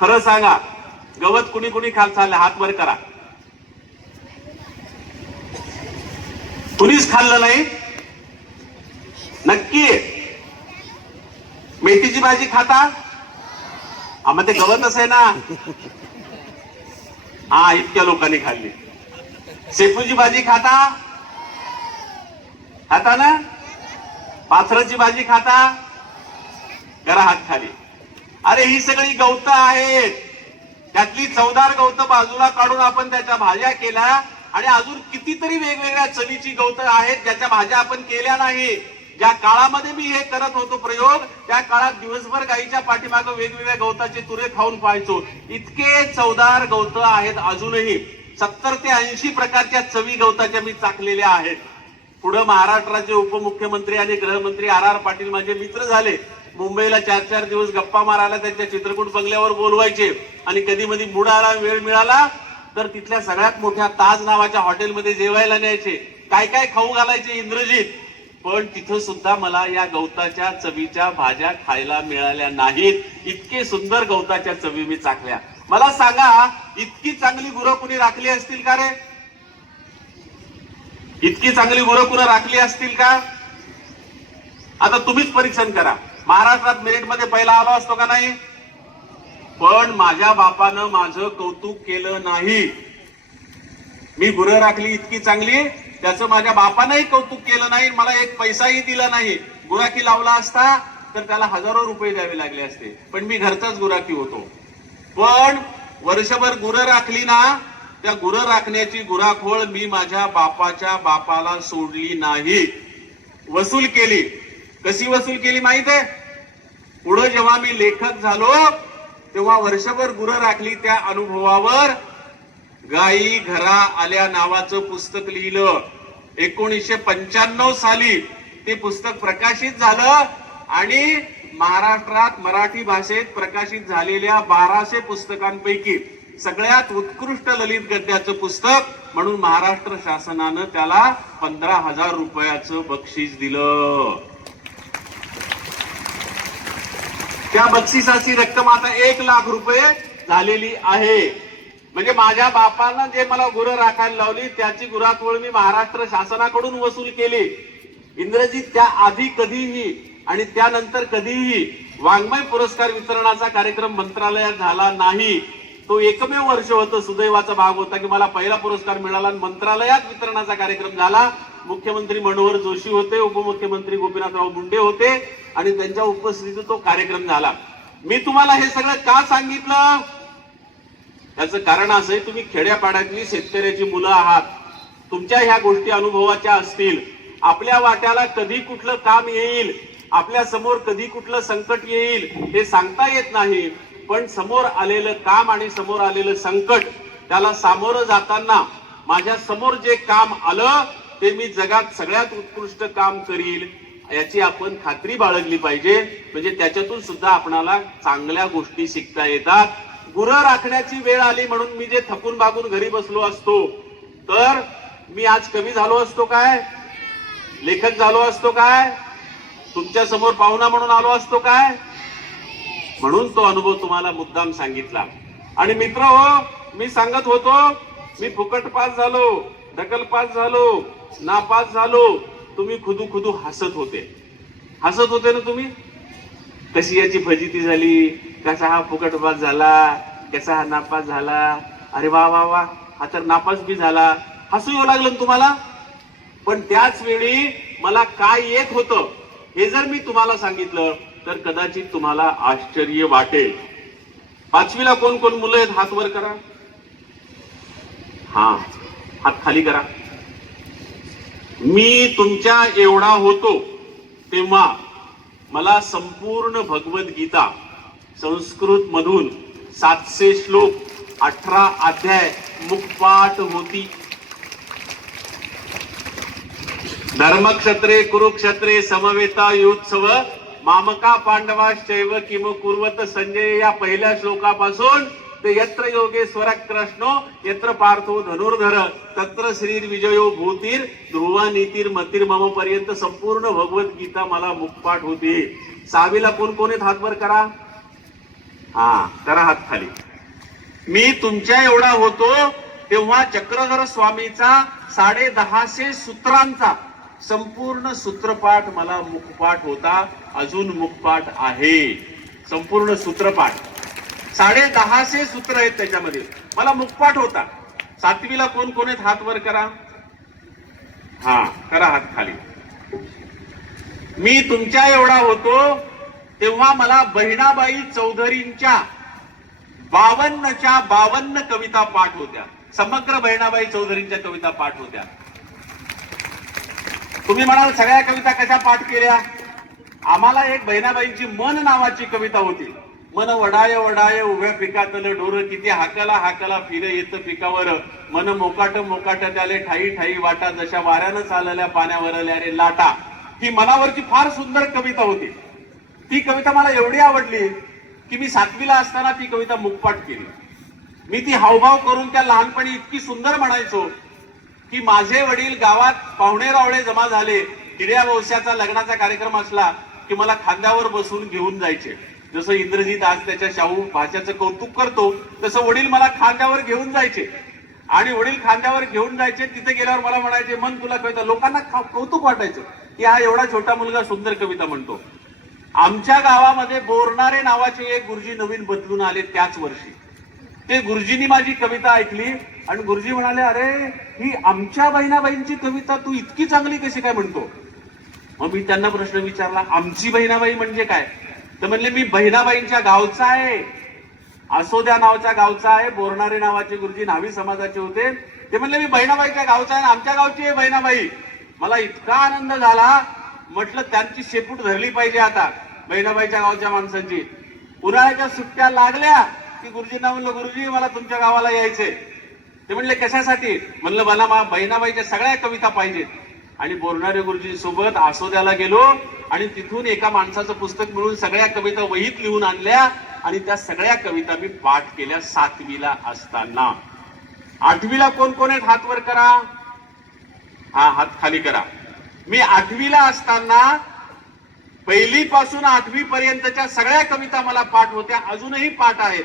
खरं सांगा, गवत कुणी कुणी खाल्लं? हात वर करा. कुणीच खाल्लं नाही? नक्की? मेथीची भाजी खाता? मग ते गवतच आहे ना. हा, इतक्या लोकांनी खाल्ली. शेपूची भाजी खाता? खाता ना? पाथराची भाजी खाता? करा हात खाली. अरे ही सगळी गवतं आहेत. त्यातली चवदार गवतं बाजूला काढून आपण त्याच्या भाज्या केल्या आणि अजून कितीतरी वेगवेगळ्या चवीची गवतं आहेत ज्याच्या भाज्या आपण केल्या नाही. ज्या काळामध्ये मी हे करत होतो प्रयोग, त्या काळात दिवसभर गायीच्या पाठीमागे वेगवेगळ्या गवताचे तुरे खाऊन पाहायचो. इतके चवदार गवतं आहेत अजूनही. 70 ते 80 प्रकारच्या चवी गवताच्या मी चाकलेल्या आहेत. पुढे महाराष्ट्राचे उपमुख्यमंत्री आणि गृहमंत्री आर पाटील माझे मित्र झाले. मुंबईला 4-4 दिवस गप्पा मारायला त्यांच्या चित्रकूट बंगल्यावर बोलवायचे आणि कधी मधी मूड आला, वेळ मिळाला तर तिथल्या सगळ्यात मोठ्या ताज नावाच्या हॉटेलमध्ये जेवायला न्यायचे. काय काय खाऊ घालायचे इंद्रजीत. पण तिथं सुद्धा मला या गवताच्या चवीच्या भाज्या खायला मिळाल्या नाहीत. इतके सुंदर गवताच्या चवी मी चाकल्या. मला सांगा, इतकी चांगली गुरं कुणी राखली असतील का रे? इतकी चांगली गुरं कुणी राखली असतील का? आता तुम्हीच परीक्षण करा. महाराष्ट्रात मेरिटमध्ये पहिला आलो असतो का नाही? पण माझ्या बापानं माझं कौतुक केलं नाही. मी गुरं राखली इतकी चांगली, त्याचं माझ्या बापानंही कौतुक केलं नाही, मला एक पैसाही दिला नाही. गुराखी लावला असता तर त्याला हजारो रुपये द्यावे लागले असते, पण मी घरचाच गुराखी होतो. पण वर्षभर गुरं राखली ना, त्या गुरं राखण्याची गुराखोळ मी माझ्या बापाच्या बापाला सोडली नाही. वसूल केली. कशी वसूल केली माहित आहे? पुढे जेव्हा मी लेखक झालो तेव्हा वर्षभर गुरं राखली त्या अनुभवावर गायी घरा आल्या नावाचं पुस्तक लिहिलं. 1995 साली ते पुस्तक प्रकाशित झालं आणि महाराष्ट्रात मराठी भाषेत प्रकाशित झालेल्या 1200 पुस्तकांपैकी सगळ्यात उत्कृष्ट ललित गद्याचं पुस्तक म्हणून महाराष्ट्र शासनानं त्याला 15,000 रुपयाचं बक्षीस दिलं. त्या बक्षिसाची रक्कम आता 1 लाख रुपये झालेली आहे. म्हणजे माझ्या बापानं जे मला गुरं राखायला लावली त्याची गुराखोळ मी महाराष्ट्र शासनाकडून वसूल केली. इंद्रजीत, त्या आधी कधीही आणि त्यानंतर कधीही वाङ्मय पुरस्कार वितरणाचा कार्यक्रम मंत्रालयात झाला नाही. तो एकमेव वर्ष होतं, सुदैवाचा भाग होता की मला पहिला पुरस्कार मिळाला आणि मंत्रालयात वितरणाचा कार्यक्रम झाला. मुख्यमंत्री मनोहर जोशी होते, उपमुख्यमंत्री गोपीनाथराव मुंडे होते आणि त्यांच्या उपस्थितीत तो कार्यक्रम झाला. मी तुम्हाला हे सगळं का सांगितलं? त्याचं कारण असं आहे, तुम्ही खेड्यापाड्यातली शेतकऱ्याची मुलं आहात. तुमच्या ह्या गोष्टी अनुभवाच्या असतील आपल्या वाट्याला कधी कुठलं काम येईल, आपल्या समोर कधी कुठलं संकट येईल हे सांगता येत नाही. पण समोर आलेलं काम आणि समोर आलेलं संकट त्याला सामोरं जाताना माझ्या समोर जे काम आलं ते मी जगात सगळ्यात उत्कृष्ट काम करील याची आपण खात्री बाळगली पाहिजे. म्हणजे त्याच्यातून सुद्धा आपणाला चांगल्या गोष्टी शिकता येतात. गुरं राखण्याची वेळ आली म्हणून मी जे थकून भागून घरी बसलो असतो तर मी आज कवी झालो असतो काय, लेखक झालो असतो काय, तुमच्या समोर पाहुणा म्हणून आलो असतो काय. म्हणून तो अनुभव तुम्हाला मुद्दाम सांगितला. आणि मित्र हो, मी सांगत होतो मी फुकट पास झालो, ढकल पास झालो, नापास झालो. तुम्ही खुदू खुदू हसत होते ना तुम्ही. कशी याची फजिती झाली, कसा हा फुकट पास झाला, कसा हा नापास झाला, अरे वा वा वा हा तर नापास बी झाला. हसू येऊ लागलं ना तुम्हाला. पण त्याच वेळी मला काय येत होतं हे जर मी तुम्हाला सांगितलं तर कदाचित तुम्हाला आश्चर्य वाटेल. 5वीला कोण कोण मुलं आहेत हात वर करा. हा, हात खाली करा. मी तुमच्या एवढा होतो तेव्हा मला संपूर्ण भगवद्गीता संस्कृत मधून 700 श्लोक 18 अध्याय मुखपाठ होती. धर्मक्षत्रे कुरुक्षत्रे समवेता युत्सव मामका पांडवाश्चैव किम कुर्वत संजय या पहिल्या श्लोकापासून ते यत्र योगेश्वर कृष्णो यत्र पार्थो धनुर्धर तत्र श्रीर विजयो भूतीर ध्रुवा नीतीर मतीर मम पर्यंत संपूर्ण भगवद्गीता मला मुखपाठ होती. 6वीला कोण कोण आहेत हात वर करा. हा, करा हात खाली. मी तुमच्या एवढा होतो तेव्हा चक्रधर स्वामीचा 1050 सूत्रांचा संपूर्ण सूत्रपाठ मला मुखपाठ होता. अजून मुखपाठ आहे संपूर्ण सूत्रपाठ. 1050 सूत्र आहेत त्याच्यामध्ये, मला मुखपाठ होता. 7वीला कोण कोण आहेत हात वर करा. हा, करा हात खाली. मी तुमच्या एवढा होतो तेव्हा मला बहिणाबाई चौधरींच्या 52 कविता पाठ होत्या. समग्र बहिणाबाई चौधरींच्या कविता पाठ होत्या. तुम्ही म्हणाल सगळ्या कविता कशा पाठ केल्या. आम्हाला एक बहिणाबाईंची मन नावाची कविता होती. मन वडाय वडाय उभ्या पिकातलं ढोर किती हाकला हाकला फिर येत पिकावर मन मोकाट मोकाट त्याले ठाई ठाई वाटा जशा वाऱ्यानं चालल्या पाण्यावरल्या रे लाटा. ही मनावरची फार सुंदर कविता होती. ती कविता मला एवढी आवडली की मी 7वीला असताना ती कविता मुखपाठ केली. मी ती हावभाव करून त्या लहानपणी इतकी सुंदर म्हणायचो की माझे वडील गावात पाहुणे रावळे जमा झाले, हिऱ्या वंशाचा लग्नाचा कार्यक्रम असला की मला खांद्यावर बसून घेऊन जायचे. जसं इंद्रजीत आज त्याच्या शाहू भाषेचं कौतुक करतो तसं वडील मला खांद्यावर घेऊन जायचे. आणि वडील खांद्यावर घेऊन जायचे. तिथे गेल्यावर मला म्हणायचे मन तुला कविता. लोकांना कौतुक वाटायचं की हा एवढा छोटा मुलगा सुंदर कविता म्हणतो. आमच्या गावामध्ये बोरणारे नावाचे एक गुरुजी नवीन बदलून आले त्याच वर्षी. ते गुरुजींनी माझी कविता ऐकली आणि गुरुजी म्हणाले, अरे ही आमच्या बहिणाबाईंची कविता तू इतकी चांगली कशी काय म्हणतो. मग मी त्यांना प्रश्न विचारला, आमची बहिणाबाई म्हणजे काय. तर म्हणले मी बहिणाबाईंच्या गावचा आहे, आसोद्या नावाच्या गावचा आहे. बोरणारे नावाचे गुरुजी न्हावी समाजाचे होते. ते म्हणले मी बहिणाबाईच्या गावचा आहे, आमच्या गावची आहे बहिणाबाई. मला इतका आनंद झाला. म्हटलं त्यांची शेपूट धरली पाहिजे आता बहिणाबाईच्या गावच्या माणसांची. उन्हाळ्याच्या सुट्ट्या लागल्या की गुरुजींना म्हणलं, गुरुजी मला तुमच्या गावाला यायचंय. ते म्हणले कशासाठी. म्हणलं मला बहिणाबाईच्या सगळ्या कविता पाहिजेत. आणि बोरणारे गुरुजी सोबत आसोद्याला गेलो आणि तिथून एका माणसाचं पुस्तक मिळून सगळ्या कविता वहीत लिहून आणल्या आणि त्या सगळ्या कविता मी पाठ केल्या 7वीला असताना. 8वीला कोण कोण आहेत हात वर करा. हा, हात खाली करा. मी 8वीला असताना 1ली पासून 8वी पर्यंतच्या सगळ्या कविता मला पाठ होत्या, अजूनही पाठ आहेत.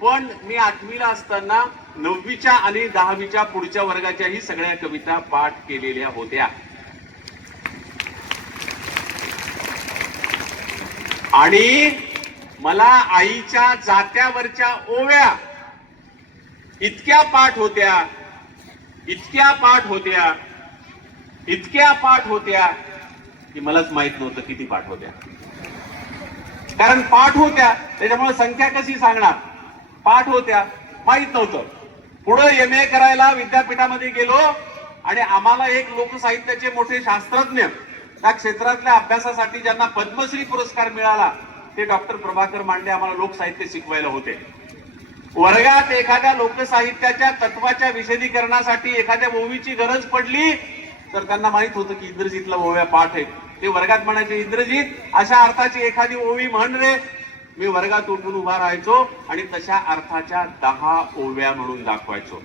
पण मी 8वीला असताना 9वीच्या आणि 10वीच्या पुढच्या वर्गाच्याही सगळ्या कविता पाठ केलेल्या होत्या. आणि मला आईच्या जात्यावरच्या ओव्या इतक्या पाठ होत्या, इतक्या पाठ होत्या, इतक्या पाठ होत्या की मलाच माहित नव्हतं किती पाठ होत्या. कारण पाठ होत्या त्याच्यामुळे संख्या कशी सांगणार. पाठ होत्या माहित नव्हतं. पुढे MA करायला विद्यापीठामध्ये गेलो आणि आम्हाला एक लोकसाहित्याचे मोठे शास्त्रज्ञ त्या क्षेत्रातल्या अभ्यासासाठी ज्यांना पद्मश्री पुरस्कार मिळाला ते डॉक्टर प्रभाकर मांडे आम्हाला लोकसाहित्य शिकवायला होते. वर्गात एखाद्या लोकसाहित्याच्या तत्वाच्या विशदीकरणासाठी एखाद्या ओवीची गरज पडली तर त्यांना माहित होतं की इंद्रजितला ओव्या पाठ आहेत. ते वर्गात म्हणायचे, इंद्रजित अशा अर्थाची एखादी ओवी म्हण रे. मी वर्गात उठून उभा राहायचो आणि तशा अर्थाच्या 10 ओव्या म्हणून दाखवायचो.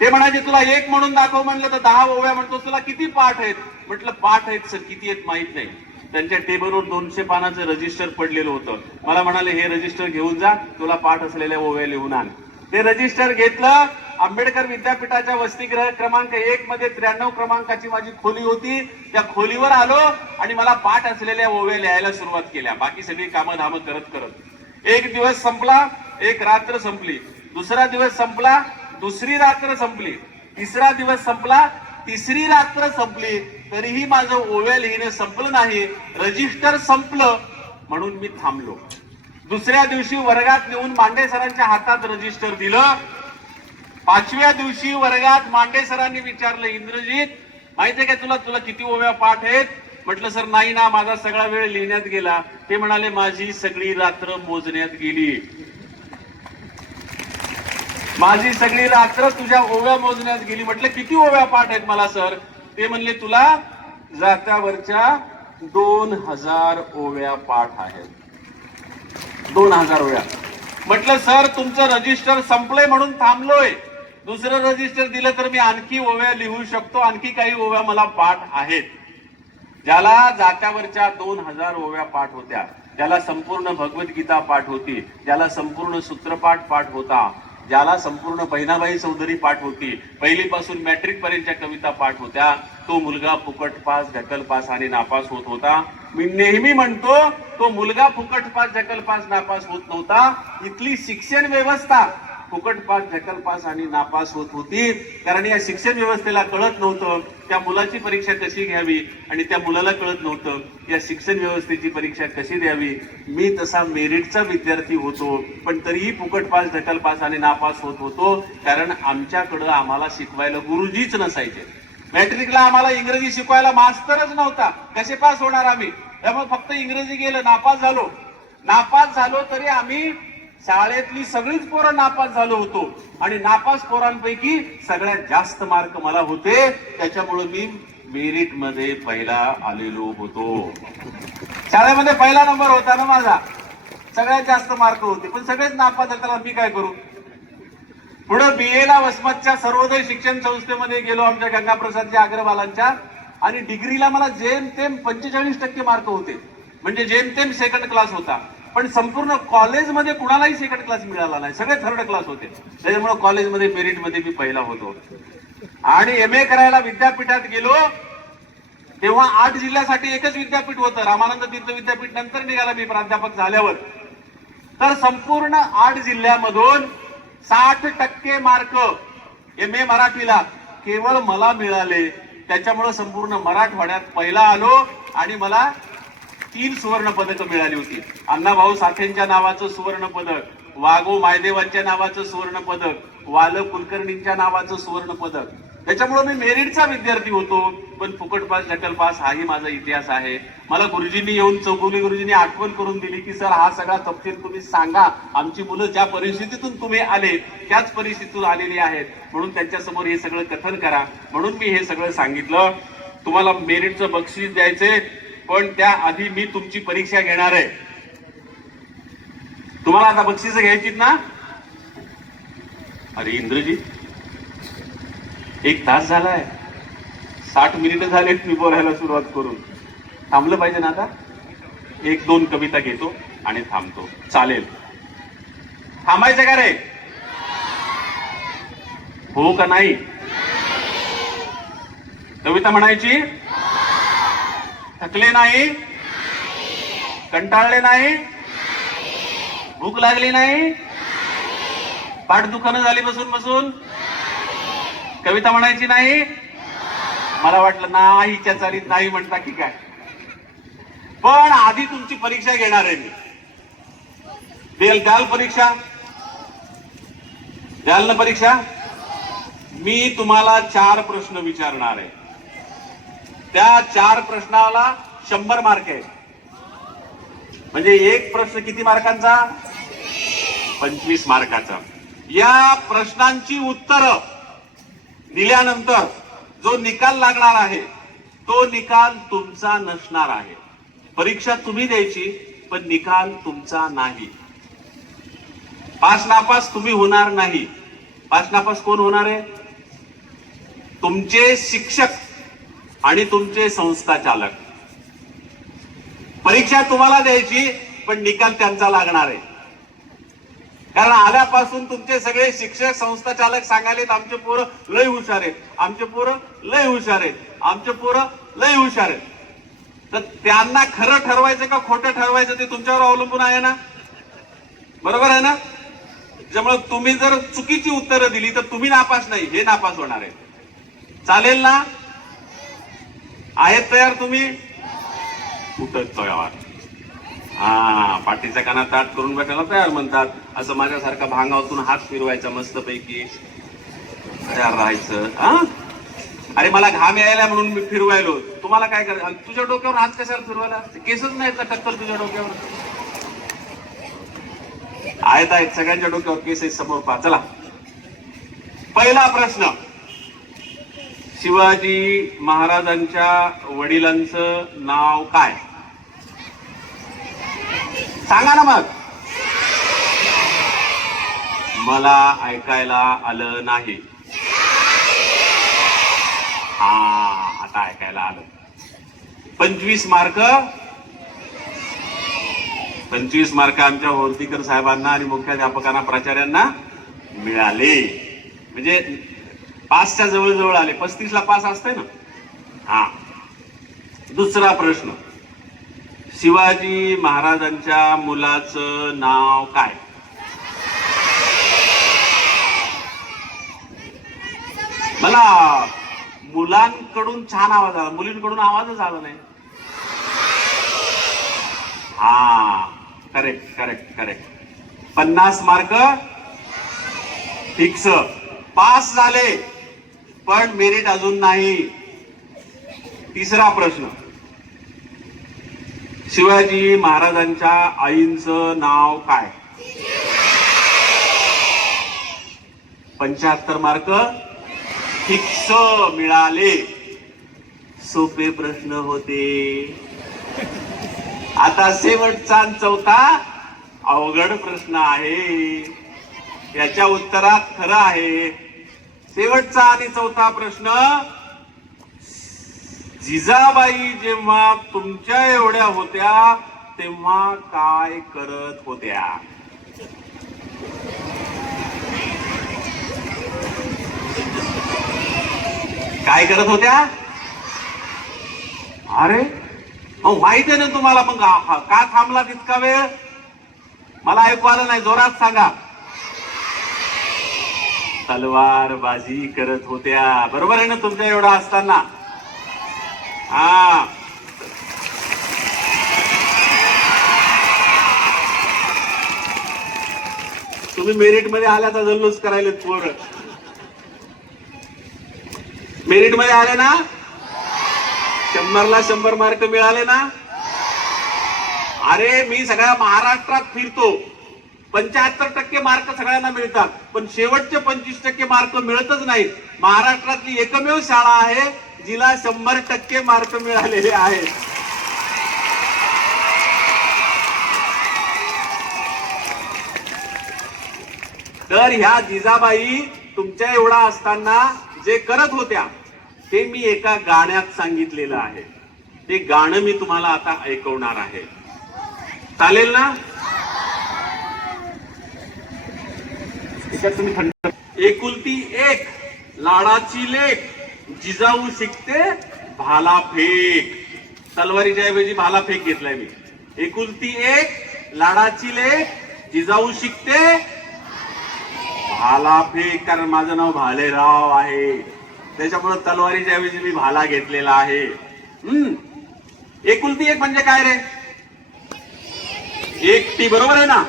ते म्हणायचे, तुला एक म्हणून दाखव म्हणलं तर 10 ओव्या म्हणतो. तुला किती पाठ आहेत म्हटलं, पाठ आहेत सर, किती आहेत माहित नाही. त्यांच्या टेबलवर 200 पानाचं रजिस्टर पडलेलं होतं. मला म्हणाले, हे रजिस्टर घेऊन जा, तुला पाठ असलेल्या ओव्या लिहून आण. ते रजिस्टर घेतलं. आंबेडकर विद्यापीठाच्या वसतिगृह क्रमांक 1 मध्ये 93 क्रमांकाची माझी खोली होती. त्या खोलीवर आलो आणि मला पाठ असलेल्या ओव्या लिहायला सुरुवात केल्या. बाकी सगळी कामं धामं करत करत एक दिवस संपला, एक रात्र संपली. दुसरा दिवस संपला, दुसरी रात्र संपली. तिसरा दिवस संपला, तिसरी रात्र संपली. तरीही माझं ओव्या लिहिणं संपलं नाही. रजिस्टर संपलं म्हणून मी थांबलो. दुसऱ्या दिवशी वर्गात नेऊन मांडे सरांच्या हातात रजिस्टर दिलं. 5व्या दिवशी वर्गात मांडे सरांनी विचारलं, इंद्रजित माहितीये का तुला किती ओव्या पाठ आहेत? म्हटलं, सर नाही ना, माझा सगळा वेळ लिहिण्यात गेला. ते म्हणाले, माझी सगळी रात्र मोजण्यात गेली. माझी सगळी रात्र तुझ्या ओव्या मोजण्यात गेली. म्हटलं, किती ओव्या पाठ आहेत मला सर? ते म्हणले, तुला जात्यावरच्या 2000 ओव्या पाठ आहेत. 2000 ओव्या. म्हटलं, सर तुमचं रजिस्टर संपलंय म्हणून थांबलोय. दुसरं रजिस्टर दिलं तर मी आणखी ओव्या लिहू शकतो. आणखी काही ओव्या मला पाठ आहेत. ज्याला जात्यावरच्या 2000 ओव्या पाठ होत्या, ज्याला संपूर्ण भगवद्गीता पाठ होती, ज्याला संपूर्ण सूत्रपाठ पाठ होता, ज्याला संपूर्ण बहिणाबाई चौधरी पाठ होती, पहिलीपासून मॅट्रिक पर्यंतच्या कविता पाठ होत्या, तो मुलगा फुकट पास, ढकल पास आणि नापास होत होता. मी नेहमी म्हणतो, तो मुलगा फुकट पास, ढकल पास, नापास होत नव्हता. इथली शिक्षण व्यवस्था फुकट पास, ढकल पास आणि नापास होत होती. कारण या शिक्षण व्यवस्थेला कळत नव्हतं त्या मुलाची परीक्षा कशी घ्यावी आणि त्या मुलाला कळत नव्हतं या शिक्षण व्यवस्थेची परीक्षा कशी द्यावी. मी तसा मेरिटचा विद्यार्थी होतो, पण तरीही फुकट पास, ढकल पास आणि नापास होत होतो. कारण आमच्याकडं आम्हाला शिकवायला गुरुजीच नसायचे. मॅट्रिकला आम्हाला इंग्रजी शिकवायला मास्तरच नव्हता. कसे पास होणार आम्ही? त्यामुळे फक्त इंग्रजी गेलं, नापास झालो. नापास झालो तरी आम्ही शाळेतली सगळीच पोरं नापास झालो होतो आणि नापास पोरांपैकी सगळ्यात जास्त मार्क मला होते. त्याच्यामुळे मी मेरिट मध्ये पहिला आलेलो होतो. शाळेमध्ये पहिला नंबर होता ना माझा, सगळ्यात जास्त मार्क होते, पण सगळेच नापास झाले. त्याला मी काय करू? पुढे बीएला वसमतच्या सर्वोदय शिक्षण संस्थेमध्ये गेलो आमच्या गंगाप्रसादच्या अग्रवालांच्या, आणि डिग्रीला मला जेमतेम 45% मार्क होते. म्हणजे जेमतेम सेकंड क्लास होता. पण संपूर्ण कॉलेजमध्ये कुणालाही सेकंड क्लास मिळाला नाही, सगळे थर्ड क्लास होते. त्याच्यामुळे कॉलेजमध्ये मेरिटमध्ये मी पहिला होतो. आणि MA करायला विद्यापीठात गेलो तेव्हा 8 जिल्ह्यासाठी एकच विद्यापीठ होतं. रामानंद तीर्थ विद्यापीठ नंतर निघाला मी प्राध्यापक झाल्यावर. तर संपूर्ण 8 जिल्ह्यामधून 60% मार्क MA मराठीला केवळ मला मिळाले. त्याच्यामुळे संपूर्ण मराठवाड्यात पहिला आलो आणि मला 3 सुवर्ण पदकं मिळाली होती. अण्णाभाऊ साठेंच्या नावाचं सुवर्ण पदक, वाघो मायदेवांच्या नावाचं सुवर्ण पदक, वाल कुलकर्णींच्या नावाचं सुवर्ण पदक. त्याच्यामुळे मी मेरिटचा विद्यार्थी होतो. पण फुकट पास, ढकल पास हाही माझा इतिहास आहे. मला गुरुजींनी येऊन, चौगुले गुरुजींनी आठवण करून दिली की सर हा सगळा तपशील तुम्ही सांगा. आमची मुलं ज्या परिस्थितीतून तुम्ही आले त्याच परिस्थितीतून आलेली आहेत, म्हणून त्यांच्या समोर हे सगळं कथन करा. म्हणून मी हे सगळं सांगितलं. तुम्हाला मेरिटचं बक्षीस द्यायचंय, पण त्याआधी मी तुमची परीक्षा घेणार आहे. तुम्हाला आता बक्षीस घ्यायची ना? अरे इंद्रजीत, 1 तास झालाय, 60 मिनिटं झालेत मी बोलायला सुरुवात करून. थांबलं पाहिजे ना आता? 1-2 कविता घेतो आणि थांबतो. चालेल? थांबायचं का रे? हो का नाही? कविता म्हणायची? थकले नाही? कंटाळले नाही? भूक लागली नाही? पाठ दुखानं झाली बसून बसून? कविता म्हणायची नाही? मला वाटलं नाहीच्या चालीत नाही म्हणता की काय. पण आधी तुमची परीक्षा घेणार आहे मी. द्याल परीक्षा? द्याल ना परीक्षा? मी तुम्हाला 4 प्रश्न विचारणार आहे. त्या 4 प्रश्नाला 100 मार्क आहे. म्हणजे एक प्रश्न किती मार्कांचा? 25 मार्काचा. या प्रश्नांची उत्तरं दिल्यानंतर जो निकाल लागणार आहे तो निकाल तुमचा नसणार आहे. परीक्षा तुम्ही द्यायची पण निकाल तुमचा नाही. पास नापास तुम्ही होणार नाही. पास नापास कोण होणार आहे? तुमचे शिक्षक आणि तुमचे संस्था चालक. परीक्षा तुम्हाला द्यायची पण निकाल त्यांचा लागणार आहे. कारण आल्यापासून तुमचे सगळे शिक्षक संस्था चालक सांगालेत आमचे पोरं लय हुशार आहेत, आमचे पोरं लय हुशार आहेत, आमचे पोरं लय हुशार आहेत. तर त्यांना खरं ठरवायचं का खोटं ठरवायचं ते तुमच्यावर अवलंबून आहे ना. बरोबर आहे ना. त्यामुळे तुम्ही जर चुकीची उत्तरं दिली तर तुम्ही नापास नाही, हे नापास होणार आहे. चालेल ना. आहेत तयार तुम्ही? कुठं तयार? हा, पाठीच्या कानात ताट करून बसायला तयार म्हणतात. असं माझ्यासारखा भांगावतून हात फिरवायचा मस्तपैकी तयार राहायचं. हा, अरे मला घाम यायला म्हणून मी फिरवायलो. तुम्हाला काय करायचं? तुझ्या डोक्यावर हात कशाला फिरवायला? केसच नाहीत का टक्कल तुझ्या डोक्यावर? आहेत सगळ्यांच्या डोक्यावर केस आहेत. समोर पहा. चला, पहिला प्रश्न. शिवाजी महाराजांच्या वडिलांचं नाव काय? सांगा ना मग. मला ऐकायला आलं नाही. हा, आता ऐकायला आलं. 25 मार्क. 25 मार्क आमच्या होर्तीकर साहेबांना आणि मुख्याध्यापकांना प्राचार्यांना मिळाले. म्हणजे पासच्या जवळ आले. 35ला पास असते ना. हा, दुसरा प्रश्न. शिवाजी महाराजांच्या मुलाचं नाव काय? मला मुलांकडून छान आवाज आला, मुलींकडून आवाजच आला नाही. हा, correct correct correct. 50 mark fix. Pass झाले पण मेरिट अजून नाही. तिसरा प्रश्न. शिवाजी महाराजांच्या आईंचं नाव काय? 75 मार्क फिक्स मिळाले. सोपे प्रश्न होते. आता शेवटचा चौथा अवघड प्रश्न आहे. याच्या उत्तरात खरं आहे. शेवटचा आणि चौथा प्रश्न. जिजाबाई जेव्हा तुमच्या एवढ्या होत्या तेव्हा काय करत होत्या? काय करत होत्या? अरे माहिती आहे ना तुम्हाला. मग का थांबला तितका वेळ? मला ऐकू आलं नाही. जोरात सांगा. तलवारबाजी करत होत्या. बरोबर आहे ना तुमच्या एवढा असताना. हा, तुम्ही मेरिट मध्ये आल्याचा जल्लोष करायला पोरं. मेरिट मध्ये आले ना. 100ला 100 मार्क मिळाले ना. अरे मी सगळ्या महाराष्ट्रात फिरतो. 75% मार्क सगळ्यांना मिळतात पण शेवटचे 25% मार्क मिळतच नाहीत. महाराष्ट्रातली एकमेव शाळा आहे जिला 100% मार्क मिळालेले आहेत. तर ह्या जिजाबाई तुमच्या एवढा असताना जे करत होत्या ते मी एका गाण्यात सांगितलेलं आहे. ते गाणं मी तुम्हाला आता ऐकवणार आहे. चालेल ना. तुम्ही थंड. एकुलती एक लाडाची लेक जिजाऊ शिकते भाला फेक. तलवारीच्या ऐवजी भाला फेक घेतलाय मी. एकुलती एक लाडाची लेक जिजाऊ शिकते भाला फेक. कारण माझं नाव भालेराव आहे त्याच्यामुळे तलवारीच्या ऐवजी मी भाला घेतलेला आहे. एकुलती एक म्हणजे काय रे? एकटी. बरोबर आहे ना.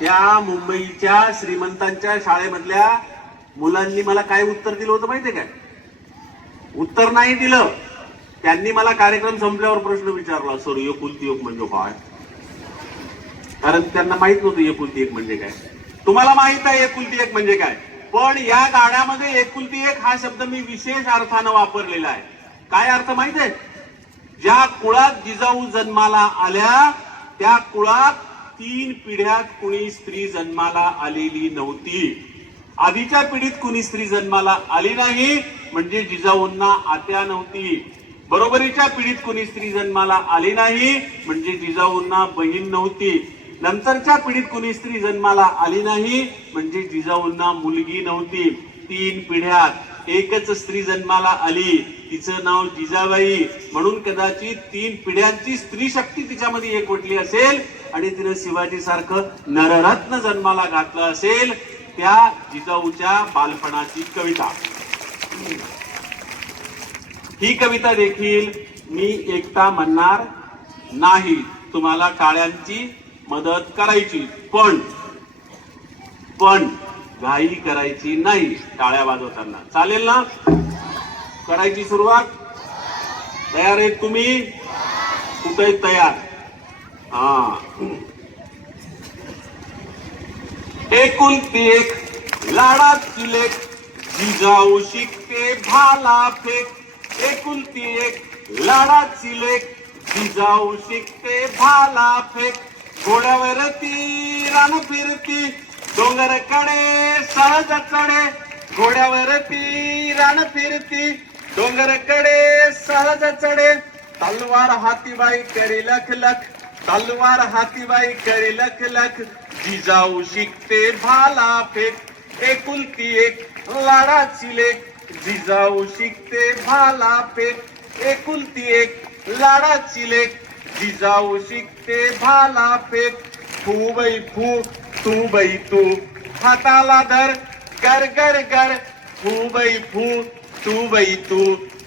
त्या मुंबईच्या श्रीमंतांच्या शाळेमधल्या मुलांनी मला काय उत्तर दिलं होतं माहितीये काय? उत्तर नाही दिलं. त्यांनी मला कार्यक्रम संपल्यावर प्रश्न विचारला, सर एकुलती एक म्हणजे काय? कारण त्यांना माहित नव्हतं एकुलती एक म्हणजे काय. तुम्हाला माहित आहे एकुलती एक म्हणजे काय, पण या गाण्यामध्ये एकुलती एक हा शब्द मी विशेष अर्थानं वापरलेला आहे. काय अर्थ माहित आहे? ज्या कुळात जिजाऊ जन्माला आल्या त्या कुळात 3 पिढ्यात कुणी स्त्री जन्माला आलेली नव्हती. आधीच्या पिढीत कुणी स्त्री जन्माला आली नाही म्हणजे जिजाऊंना आत्या नव्हती. बरोबरीच्या पिढीत कुणी स्त्री जन्माला आली नाही म्हणजे जिजाऊंना बहीण नव्हती. नंतरच्या पिढीत कुणी स्त्री जन्माला आली नाही म्हणजे जिजाऊंना मुलगी नव्हती. 3 पिढ्यात एकच स्त्री जन्माला आली, तिचं नाव जिजाबाई. म्हणून कदाचित 3 पिढ्यांची स्त्री शक्ती तिच्यामध्ये एकवटली असेल आणि तिनं शिवाजी सारखं नररत्न जन्माला घातलं असेल. त्या जिजाऊच्या बालपणाची कविता. ही कविता देखील मी एकटा म्हणणार नाही, तुम्हाला टाळ्यांची मदत करायची, पण घाई करायची नाही. टाळ्या वाजवताना चालेल ना? करायची सुरुवात. तयार आहेत तुम्ही? कुठे तयार? हा. एकुलती एक लाडाची लेक, जिजाऊ शिकते भाला फेक. एकुलती एक लाडाची लेक, जिजाऊ शिकते भाला फेक. घोड्यावरती रान फिरती, डोंगरकडे सहज चढे. घोड्यावरती रान फिरती, डोंगरकडे सहज चढे. तलवार हातीबाई करी लख लख, तलवार हातीबाई करी लख लख. जिजाऊ शिकते भाला फेक. एकुलती एक लाडाची लेक, जिजाऊ शिकते भाला फेक. एकुलती एक लाडाची लेक, जिजाऊ शिकते भाला फेक. फू बाई फू, तू बाई तू, हाताला धर गर गर गर. फू बाई फू, तू बाई तू,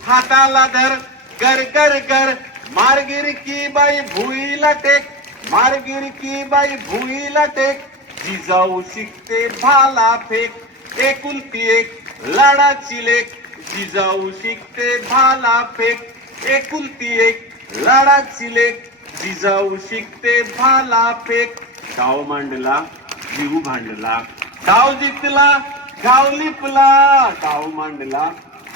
हाताला धर गर गर गर. मारगिर की बाई भुईला टेक, मारगिर की बाई भुईला टेक. जिजाऊ शिकते भाला फेक. एकुलती एक लाडाची लेक, जिजाऊ शिकते भाला फेक. एकुलती एक लाडाची लेक, जिजाऊ शिकते भाला फेक. डाव मांडला जीव भांडला, डाव जिंकला गाव लिपला. डाव मांडला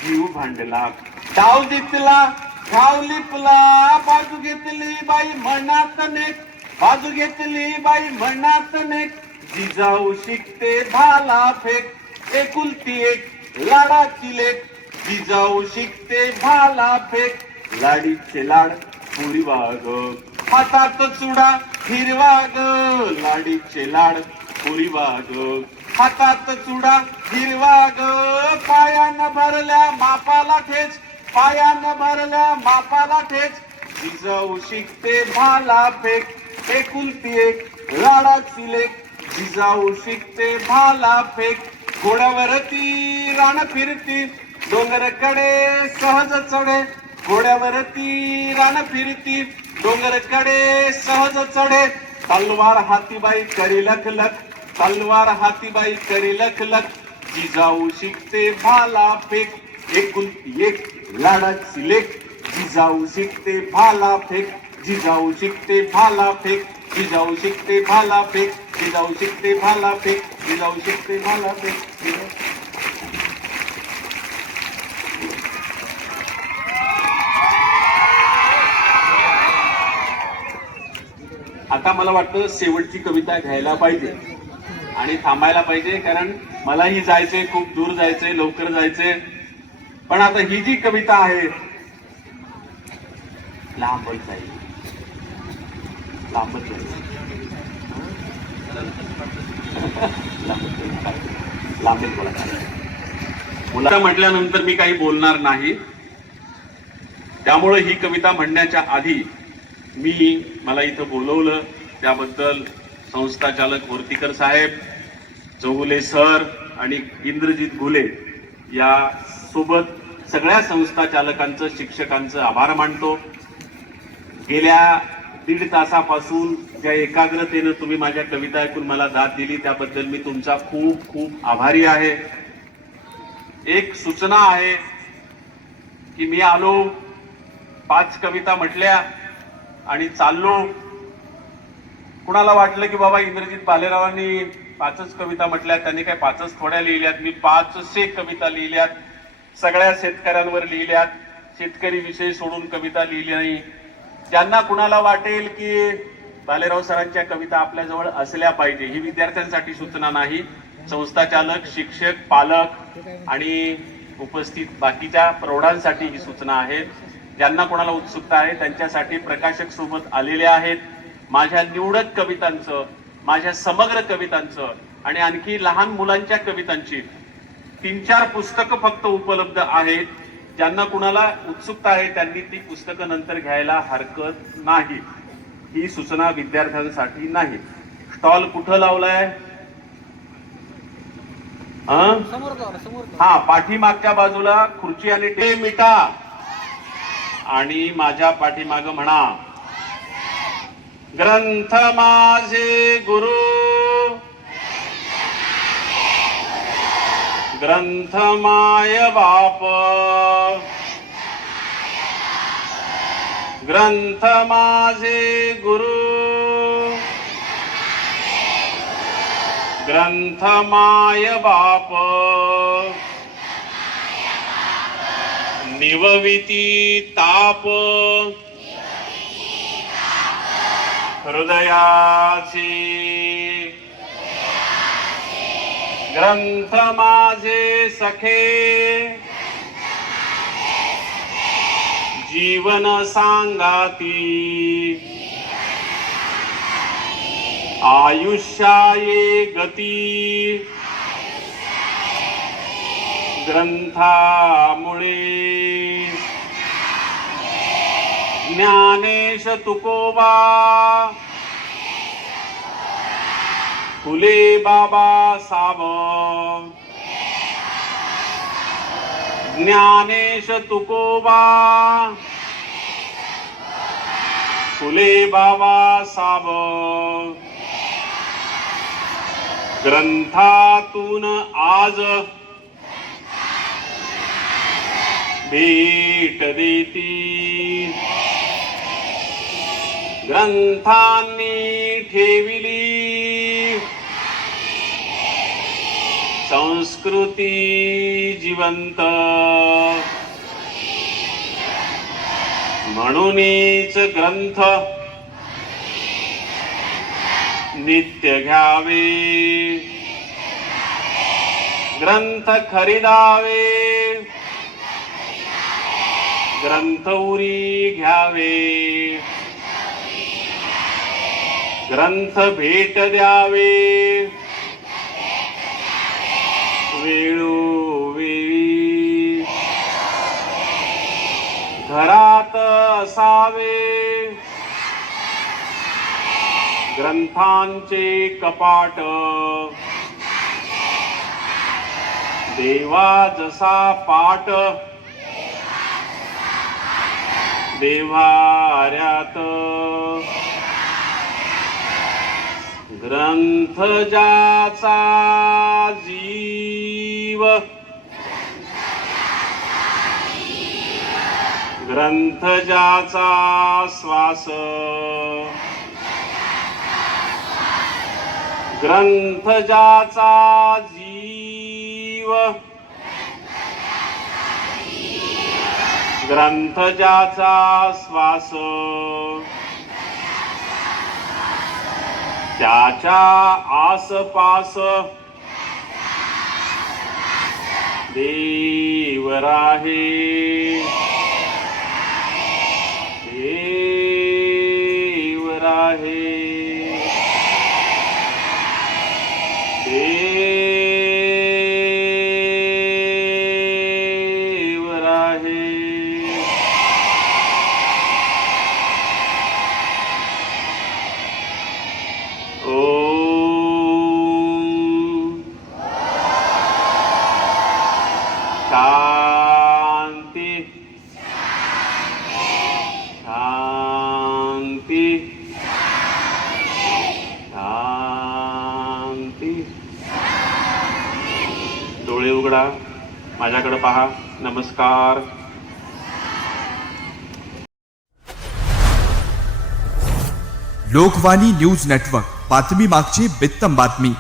जीव भांडला, डाव जिंकला गाव लिपला. बाजू घेतली बाई म्हणत नेक, बाजू घेतली बाई म्हणत नेक. जिजाऊ शिकते भाला फेक. एकुलती एक लाडाची लेक, जिजाऊ शिकते भाला फेक. लाडीचे लाड पुरी वाग, हातात चुडा हिरवा ग. लाडीचे लाड पुरी वाग, हातात चुडा हिरवा ग. पायानं भरल्या मापाला ठेच, पायानं भरल्या मापाला ठेच. जिजाऊ शिकते भाला फेक. एकुलती एक लाडाची लेक, जिजाऊ शिकते भाला फेक. घोड्यावरती रान फिरती, डोंगरकडे सहज चढे. घोड्यावरती रान फिरती, डोंगरकडे सहज चढे. तलवार हातीबाई करी लख लख, तलवार हातीबाई करी लख लख. जिजाऊ शिकते भाला फेक. एकुलती एक लाडाची लेक, जिजाऊ शिकते भाला फेक. जिजाऊ शिकते भाला फेक, जिजाऊ शिकते भाला फेक. जिजाऊ शिकते भाला फेक, जिजाऊ शिकते भाला फेक. आता मला वाटतं शेवटची कविता घ्यायला पाहिजे आणि थांबायला पाहिजे, कारण मलाही जायचंय, खूप दूर जायचंय, लवकर जायचंय. पण आता ही जी कविता आहे लांबच जाईल, लांबच जाईल, लांबच बोला. मुला म्हटल्यानंतर मी काही बोलणार नाही, त्यामुळे ही कविता म्हणण्याच्या आधी मला इथं बोलवलं त्याबद्दल संस्था चालक वर्तीकर साहेब, चौगुले सर आणि इंद्रजित घुले या सोबत सगळ्या संस्था चालकांचं, शिक्षकांचं आभार मानतो. गेल्या 1.5 तासापासून ज्या एकाग्रतेनं तुम्ही माझ्या कविता ऐकून मला दाद दिली त्याबद्दल मी तुमचा खूप खूप आभारी आहे. एक सूचना आहे की मी आलो, 5 कविता म्हटल्या आणि चाललो. कुणाला वाटलं की बाबा इंद्रजित भालेरावांनी 5च कविता म्हटल्या, त्यांनी काय 5च थोड्या लिहिल्यात. मी 500 कविता लिहिल्यात, सगळ्या शेतकऱ्यांवर लिहिल्यात, शेतकरी विषय सोडून कविता लिहिली नाही. ज्यांना कुणाला वाटेल की भालेराव सरांच्या कविता आपल्याजवळ असल्या पाहिजे, ही विद्यार्थ्यांसाठी सूचना नाही, संस्थाचालक, शिक्षक, पालक आणि उपस्थित बाकीच्या प्रौढांसाठी ही सूचना आहे. ज्यांना कोणाला उत्सुकता आहे त्यांच्यासाठी प्रकाशक सोबत आलेले आहेत. माझ्या निवडक कवितांचं, माझ्या समग्र कवितांचं आणि आणखी लहान मुलांच्या कवितांची 3-4 पुस्तकं फक्त उपलब्ध आहेत. ज्यांना कुणाला उत्सुकता आहे त्यांनी ती पुस्तकं नंतर घ्यायला हरकत नाही. ही सूचना विद्यार्थ्यांसाठी नाही. स्टॉल कुठं लावलाय? हा, पाठीमागच्या बाजूला खुर्ची आणि टे मिटा आणि माझ्या पाठीमाग म्हणा, ग्रंथ माझे गुरु, ग्रंथ माय बाप, ग्रंथ माझे गुरु, ग्रंथ माय बाप, निवविती ताप हृदयाची, ग्रंथ माझे सखे, जीवन सांगाती, आयुष्याये गती, ग्रंथामुळे, ज्ञानेश तुकोबा, फुले बाबा साब, ज्ञानेश तुकोबा, फुले बाबा साब, ग्रंथातून आज भेट देती, ग्रंथांनी ठेविली संस्कृती जिवंत, म्हणूनच ग्रंथ नित्य घ्यावे, ग्रंथ खरीदावे, ग्रंथ उरी घ्यावे, ग्रंथ भेट द्यावे, वेळोवेळी घरात असावे, ग्रंथांचे कपाट, देवा जसा पाट देव्हाऱ्यात, ग्रंथ ज्याचा जीव, ग्रंथ ज्याचा श्वास, ग्रंथ ज्याचा जीव, ग्रंथ ज्याचा श्वास, त्याच्या आसपास देव राहे, देव राहे, देव राहे. शांती शांती शांती. डोळे उघडा. माझ्याकडे पहा. नमस्कार. लोकवाणी न्यूज नेटवर्क, बातमी मागची बित्तम बातमी.